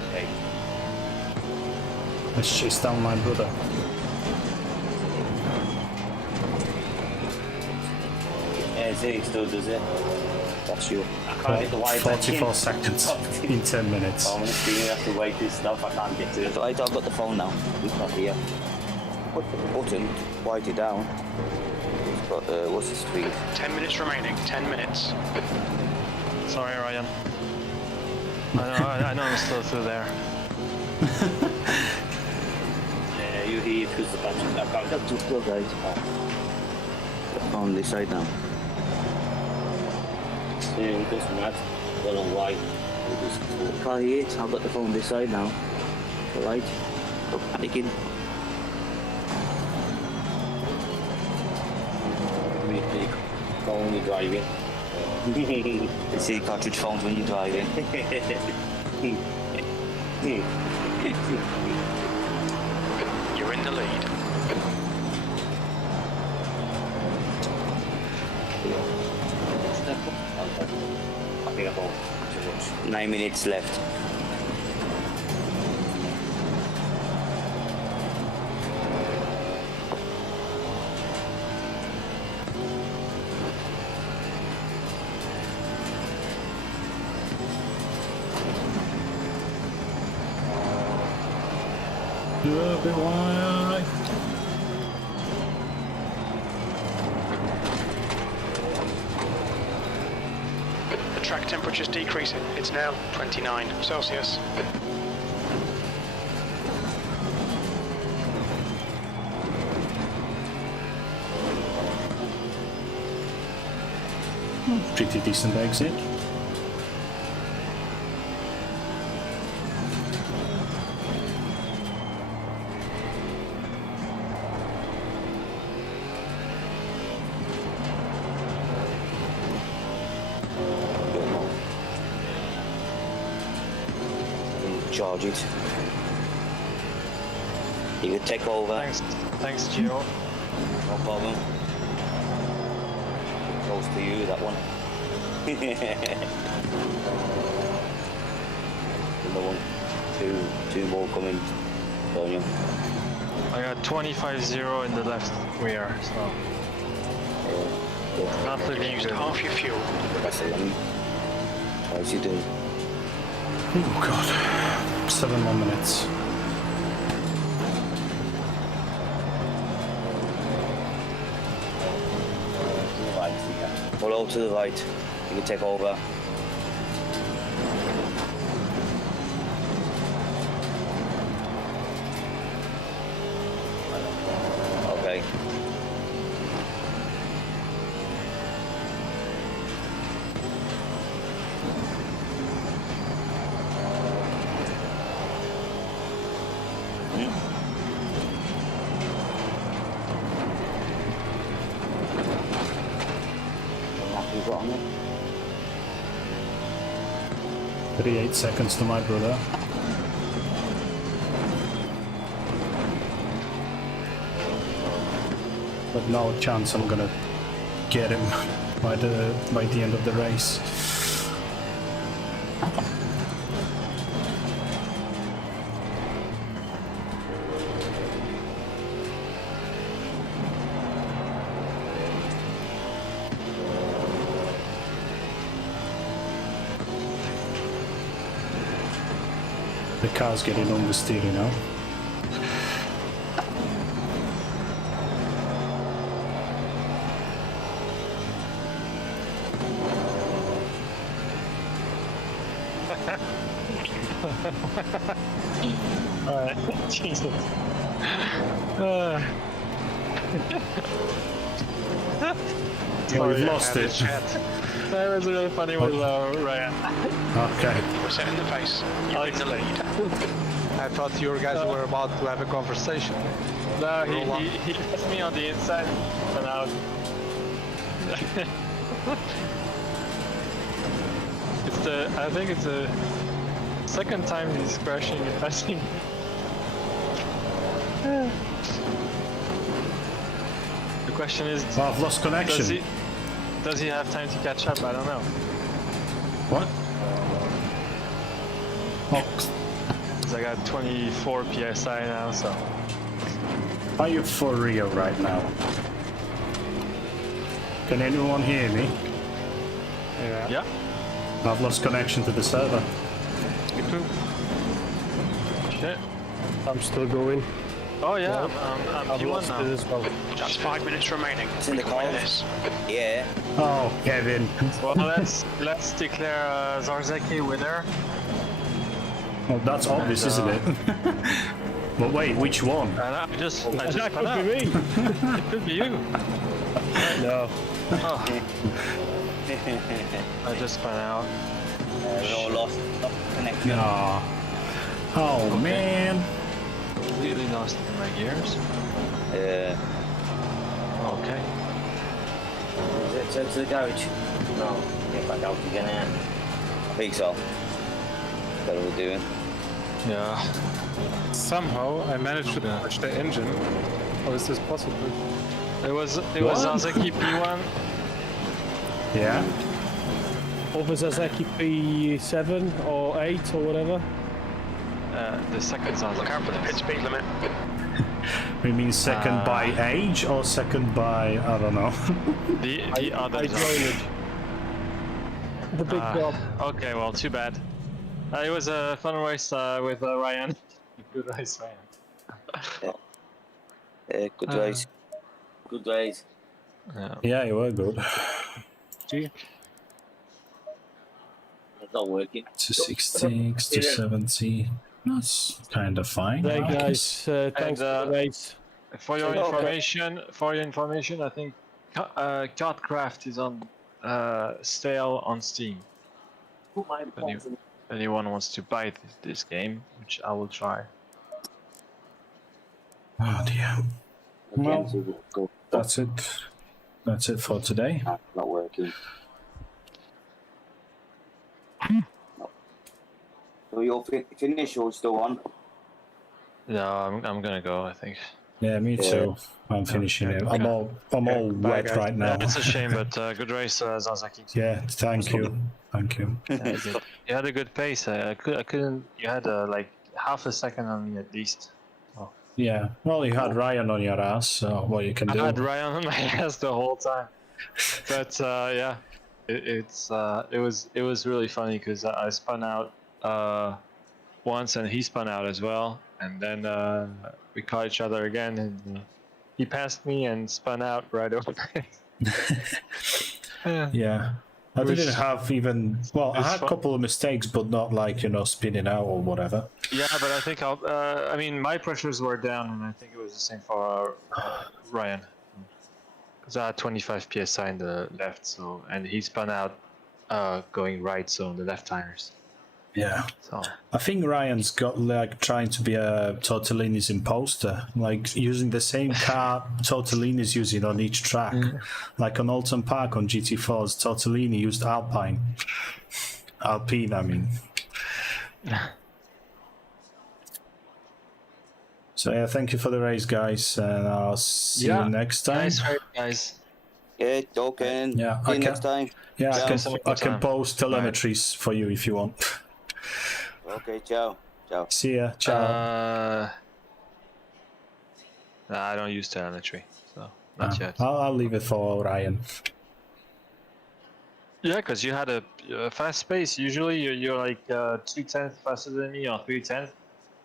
Okay. Let's chase down my brother. Yeah, see, it still does it. That's you. I can't get the wire 44 seconds in 10 minutes. I'm just going to have to wait this stuff. I can't get to it. I've got the phone now. It's not here. Put the button, wipe it down. It's got, what's the speed? 10 minutes remaining, 10 minutes. Sorry, Ryan. I know I'm still there. Yeah, you hear it because the battery. I've got to go, guys. The phone this side now. Yeah, it goes mad. I don't know why. Can't hear it. I've got the phone this side now. Alright. Stop panicking. Phone when you're driving. You see cartridge phones when you're driving. You're in the lead. I think about 9 minutes left. A bit wide. The track temperature's decreasing. It's now 29 Celsius. Pretty decent exit. Charge it. You could take over. Thanks, Gio. No problem. Close to you, that one. Another one. Two more coming. Don't I got 25-0 in the left rear, so not You've looking used good. half your fuel. That's a long. Twice you do. Oh god. 7 more minutes. To the right, yeah. Follow to the right. You can take over. Okay. What you got on it? 38 seconds to my brother. But no chance I'm gonna get him by the end of the race. The car's getting understeer, you know. Alright, Jesus. Oh, we've lost it. That was really funny with Ryan. Okay. We're setting the pace. You're in the lead. I thought you guys were about to have a conversation. No, he left me on the inside and out. I think it's the second time he's crashing and passing. The question is, Oh, I've lost connection. does he have time to catch up? I don't know. What? Oh, 'Cause I got 24 PSI now, so. are you for real right now? Can anyone hear me? Yeah. I've lost connection to the server. Me too. Shit. I'm still going. Oh yeah, I'm I've P1 lost now. it as well. Just 5 minutes remaining. It's in the We can win calls. this. Yeah. Oh, Kevin. Well, let's declare Zarzeki winner. Well, that's obvious, isn't it? But wait, which one? And I just That found could out. be me. It could be you. No. Oh. I just found out. We all lost connection. Aw. Oh, man. Completely lost in my gears. Yeah. Okay. Is it to the garage? No. Get back out again, eh? I think so. That's what we're doing. Yeah. Somehow I managed to touch the engine. How is this possible? It was What? Zarzeki P1. Yeah? Over Zazeki P7 or 8 or whatever. The second Zarzeki. Look out for the pit speed limit. We mean second by age or second by, I don't know. The other I Zarzeki. joined it. The big job. Okay, well, too bad. It was a fun race with Ryan. Good race, Ryan. Good race. Good race. Yeah, you were good. Gee. It's not working. To 66 to 70. That's kind of fine. Hey I guys, guess. thanks for the race. For your information, I think Kartcraft is on sale on Steam. If anyone wants to buy this game, which I will try. Oh dear. Well, that's it. That's it for today. Not working. So you're finished or still on? No, I'm gonna go, I think. Yeah, me too. I'm finishing it. I'm all wet guys. right now. Yeah, it's a shame, but good race, Zanzaki. Yeah, thank you. Thank you. You had a good pace. I couldn't. You had like half a second on me at least. Yeah. Well, you had Ryan on your ass, so what you can do. I had Ryan on my ass the whole time. But yeah, it was really funny because I spun out once and he spun out as well, and then we caught each other again, and he passed me and spun out right over. Yeah. I didn't have even. Well, I had a couple of mistakes, but not like, spinning out or whatever. Yeah, but I think I mean, my pressures were down, and I think it was the same for Ryan. Because I had 25 psi in the left, and he spun out going right, so on the left tires. Yeah. So I think Ryan's got like trying to be a Tortellini's imposter, like using the same car Tortellini's using on each track. Like on Alton Park on GT4s, Tortellini used Alpine, I mean. So yeah, thank you for the race, guys, and I'll see you next time. Nice race, guys. Yeah, okay. Yeah, See you next time. Yeah, Ciao. I can post telemetries for you if you want. Okay, ciao. Ciao. See ya. Ciao. I don't use telemetry, so not yet. I'll leave it for Ryan. Yeah, because you had a fast pace. Usually you're like 2/10 faster than me or 3/10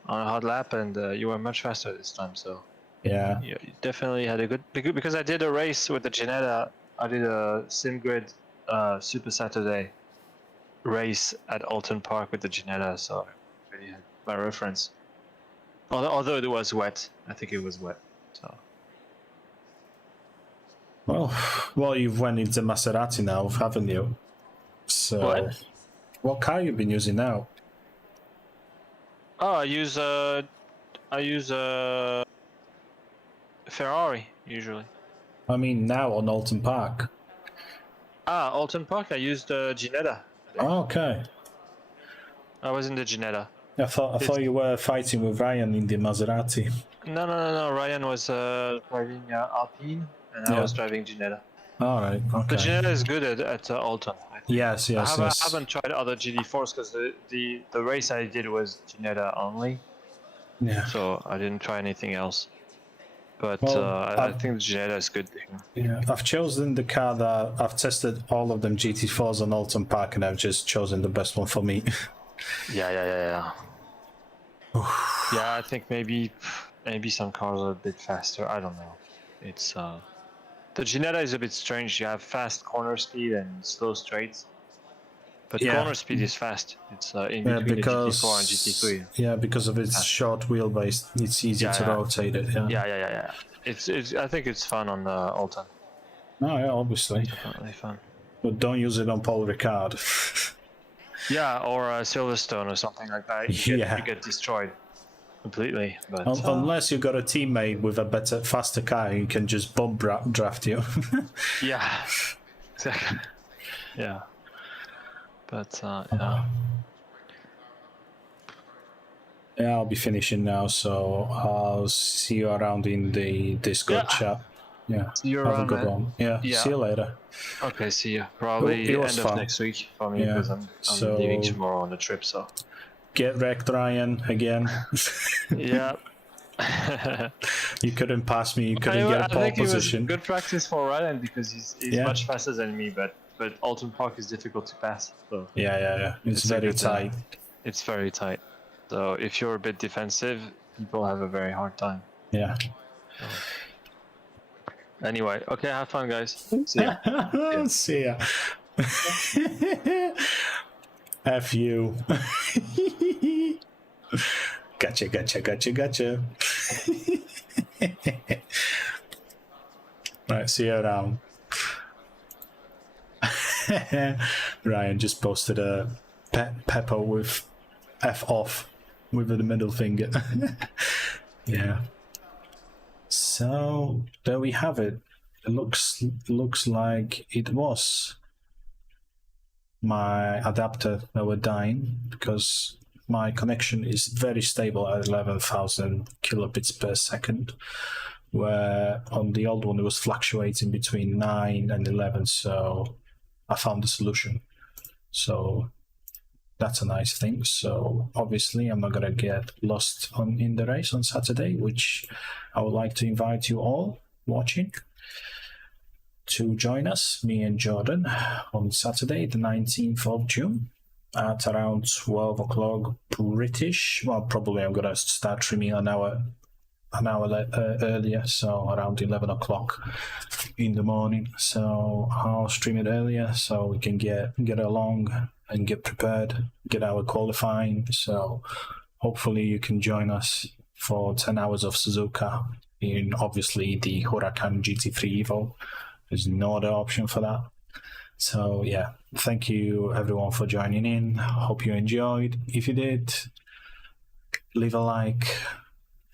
on a hot lap, and you were much faster this time. So yeah, you definitely had a good because I did a race with the Ginetta. I did a SimGrid Super Saturday race at Alton Park with the Ginetta, so I really had my reference. Although it was wet, I think it was wet. So. Well, you've went into Maserati now, haven't you? So, what car you been using now? Oh, I use Ferrari usually. I mean, now on Alton Park. Alton Park. I used Ginetta. Oh, okay. I was in the Ginetta. I thought you were fighting with Ryan in the Maserati. No. Ryan was driving Alpine, and I was driving Ginetta. All right. Okay. The Ginetta is good at Alton. I think. Yes. I haven't tried other GT4s because the race I did was Ginetta only. Yeah. So I didn't try anything else. But I think the Ginetta is good. Yeah, I've chosen the car that I've tested all of them GT4s on Alton Park, and I've just chosen the best one for me. Yeah. Yeah, I think maybe some cars are a bit faster. I don't know. It's the Ginetta is a bit strange. You have fast corner speed and slow straights, but corner speed is fast. It's in between the GT4 and GT3. Yeah, because of its short wheelbase, it's easy to rotate it. Yeah. It's I think it's fun on Alton. No, yeah, obviously. Definitely fun. But don't use it on Paul Ricard. Yeah, or Silverstone or something like that. You get destroyed completely. But unless you've got a teammate with a faster car, you can just bomb draft you. Yeah, exactly. Yeah, but yeah, I'll be finishing now, so I'll see you around in the Discord chat. Yeah, see you have around, a good one. Yeah, see you later. Okay, see you. Probably it was end of fun. next week for me because I'm leaving tomorrow on the trip. So get wrecked, Ryan, again. Yeah. You couldn't pass me. You couldn't get a pole position. It was good practice for Ryan because he's much faster than me, but Alton Park is difficult to pass. So Yeah. It's very tight. It's very tight. So if you're a bit defensive, people have a very hard time. Yeah. Anyway, okay, have fun, guys. See ya. See ya. F you. Gotcha. Right, see you around. Ryan just posted a Peppo with F off with the middle finger. Yeah. So there we have it. It looks like it was my adapter that were dying, because my connection is very stable at 11,000 kilobits per second, where on the old one it was fluctuating between 9 and 11. So I found a solution. So that's a nice thing. So obviously I'm not gonna get lost in the race on Saturday, which I would like to invite you all watching to join us, me and Jordan, on Saturday the 19th of June at around 12 o'clock British. Well, probably I'm gonna start streaming an hour earlier, so around 11 o'clock in the morning. So I'll stream it earlier so we can get along and get prepared, get our qualifying. So hopefully you can join us for 10 hours of Suzuka in obviously the Huracan GT3 Evo. There's no other option for that. So yeah, thank you everyone for joining in. Hope you enjoyed. If you did, leave a like,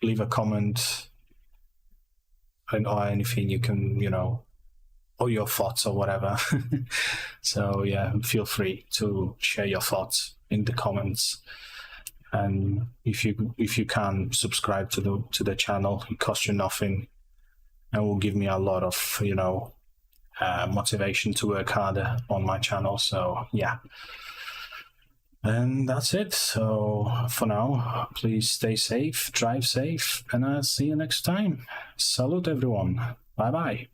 leave a comment, or anything you can, or your thoughts or whatever. So yeah, feel free to share your thoughts in the comments. And if you can, subscribe to the channel. It costs you nothing and will give me a lot of motivation to work harder on my channel. So yeah, and that's it. So for now, please stay safe, drive safe, and I'll see you next time. Salute everyone. Bye bye.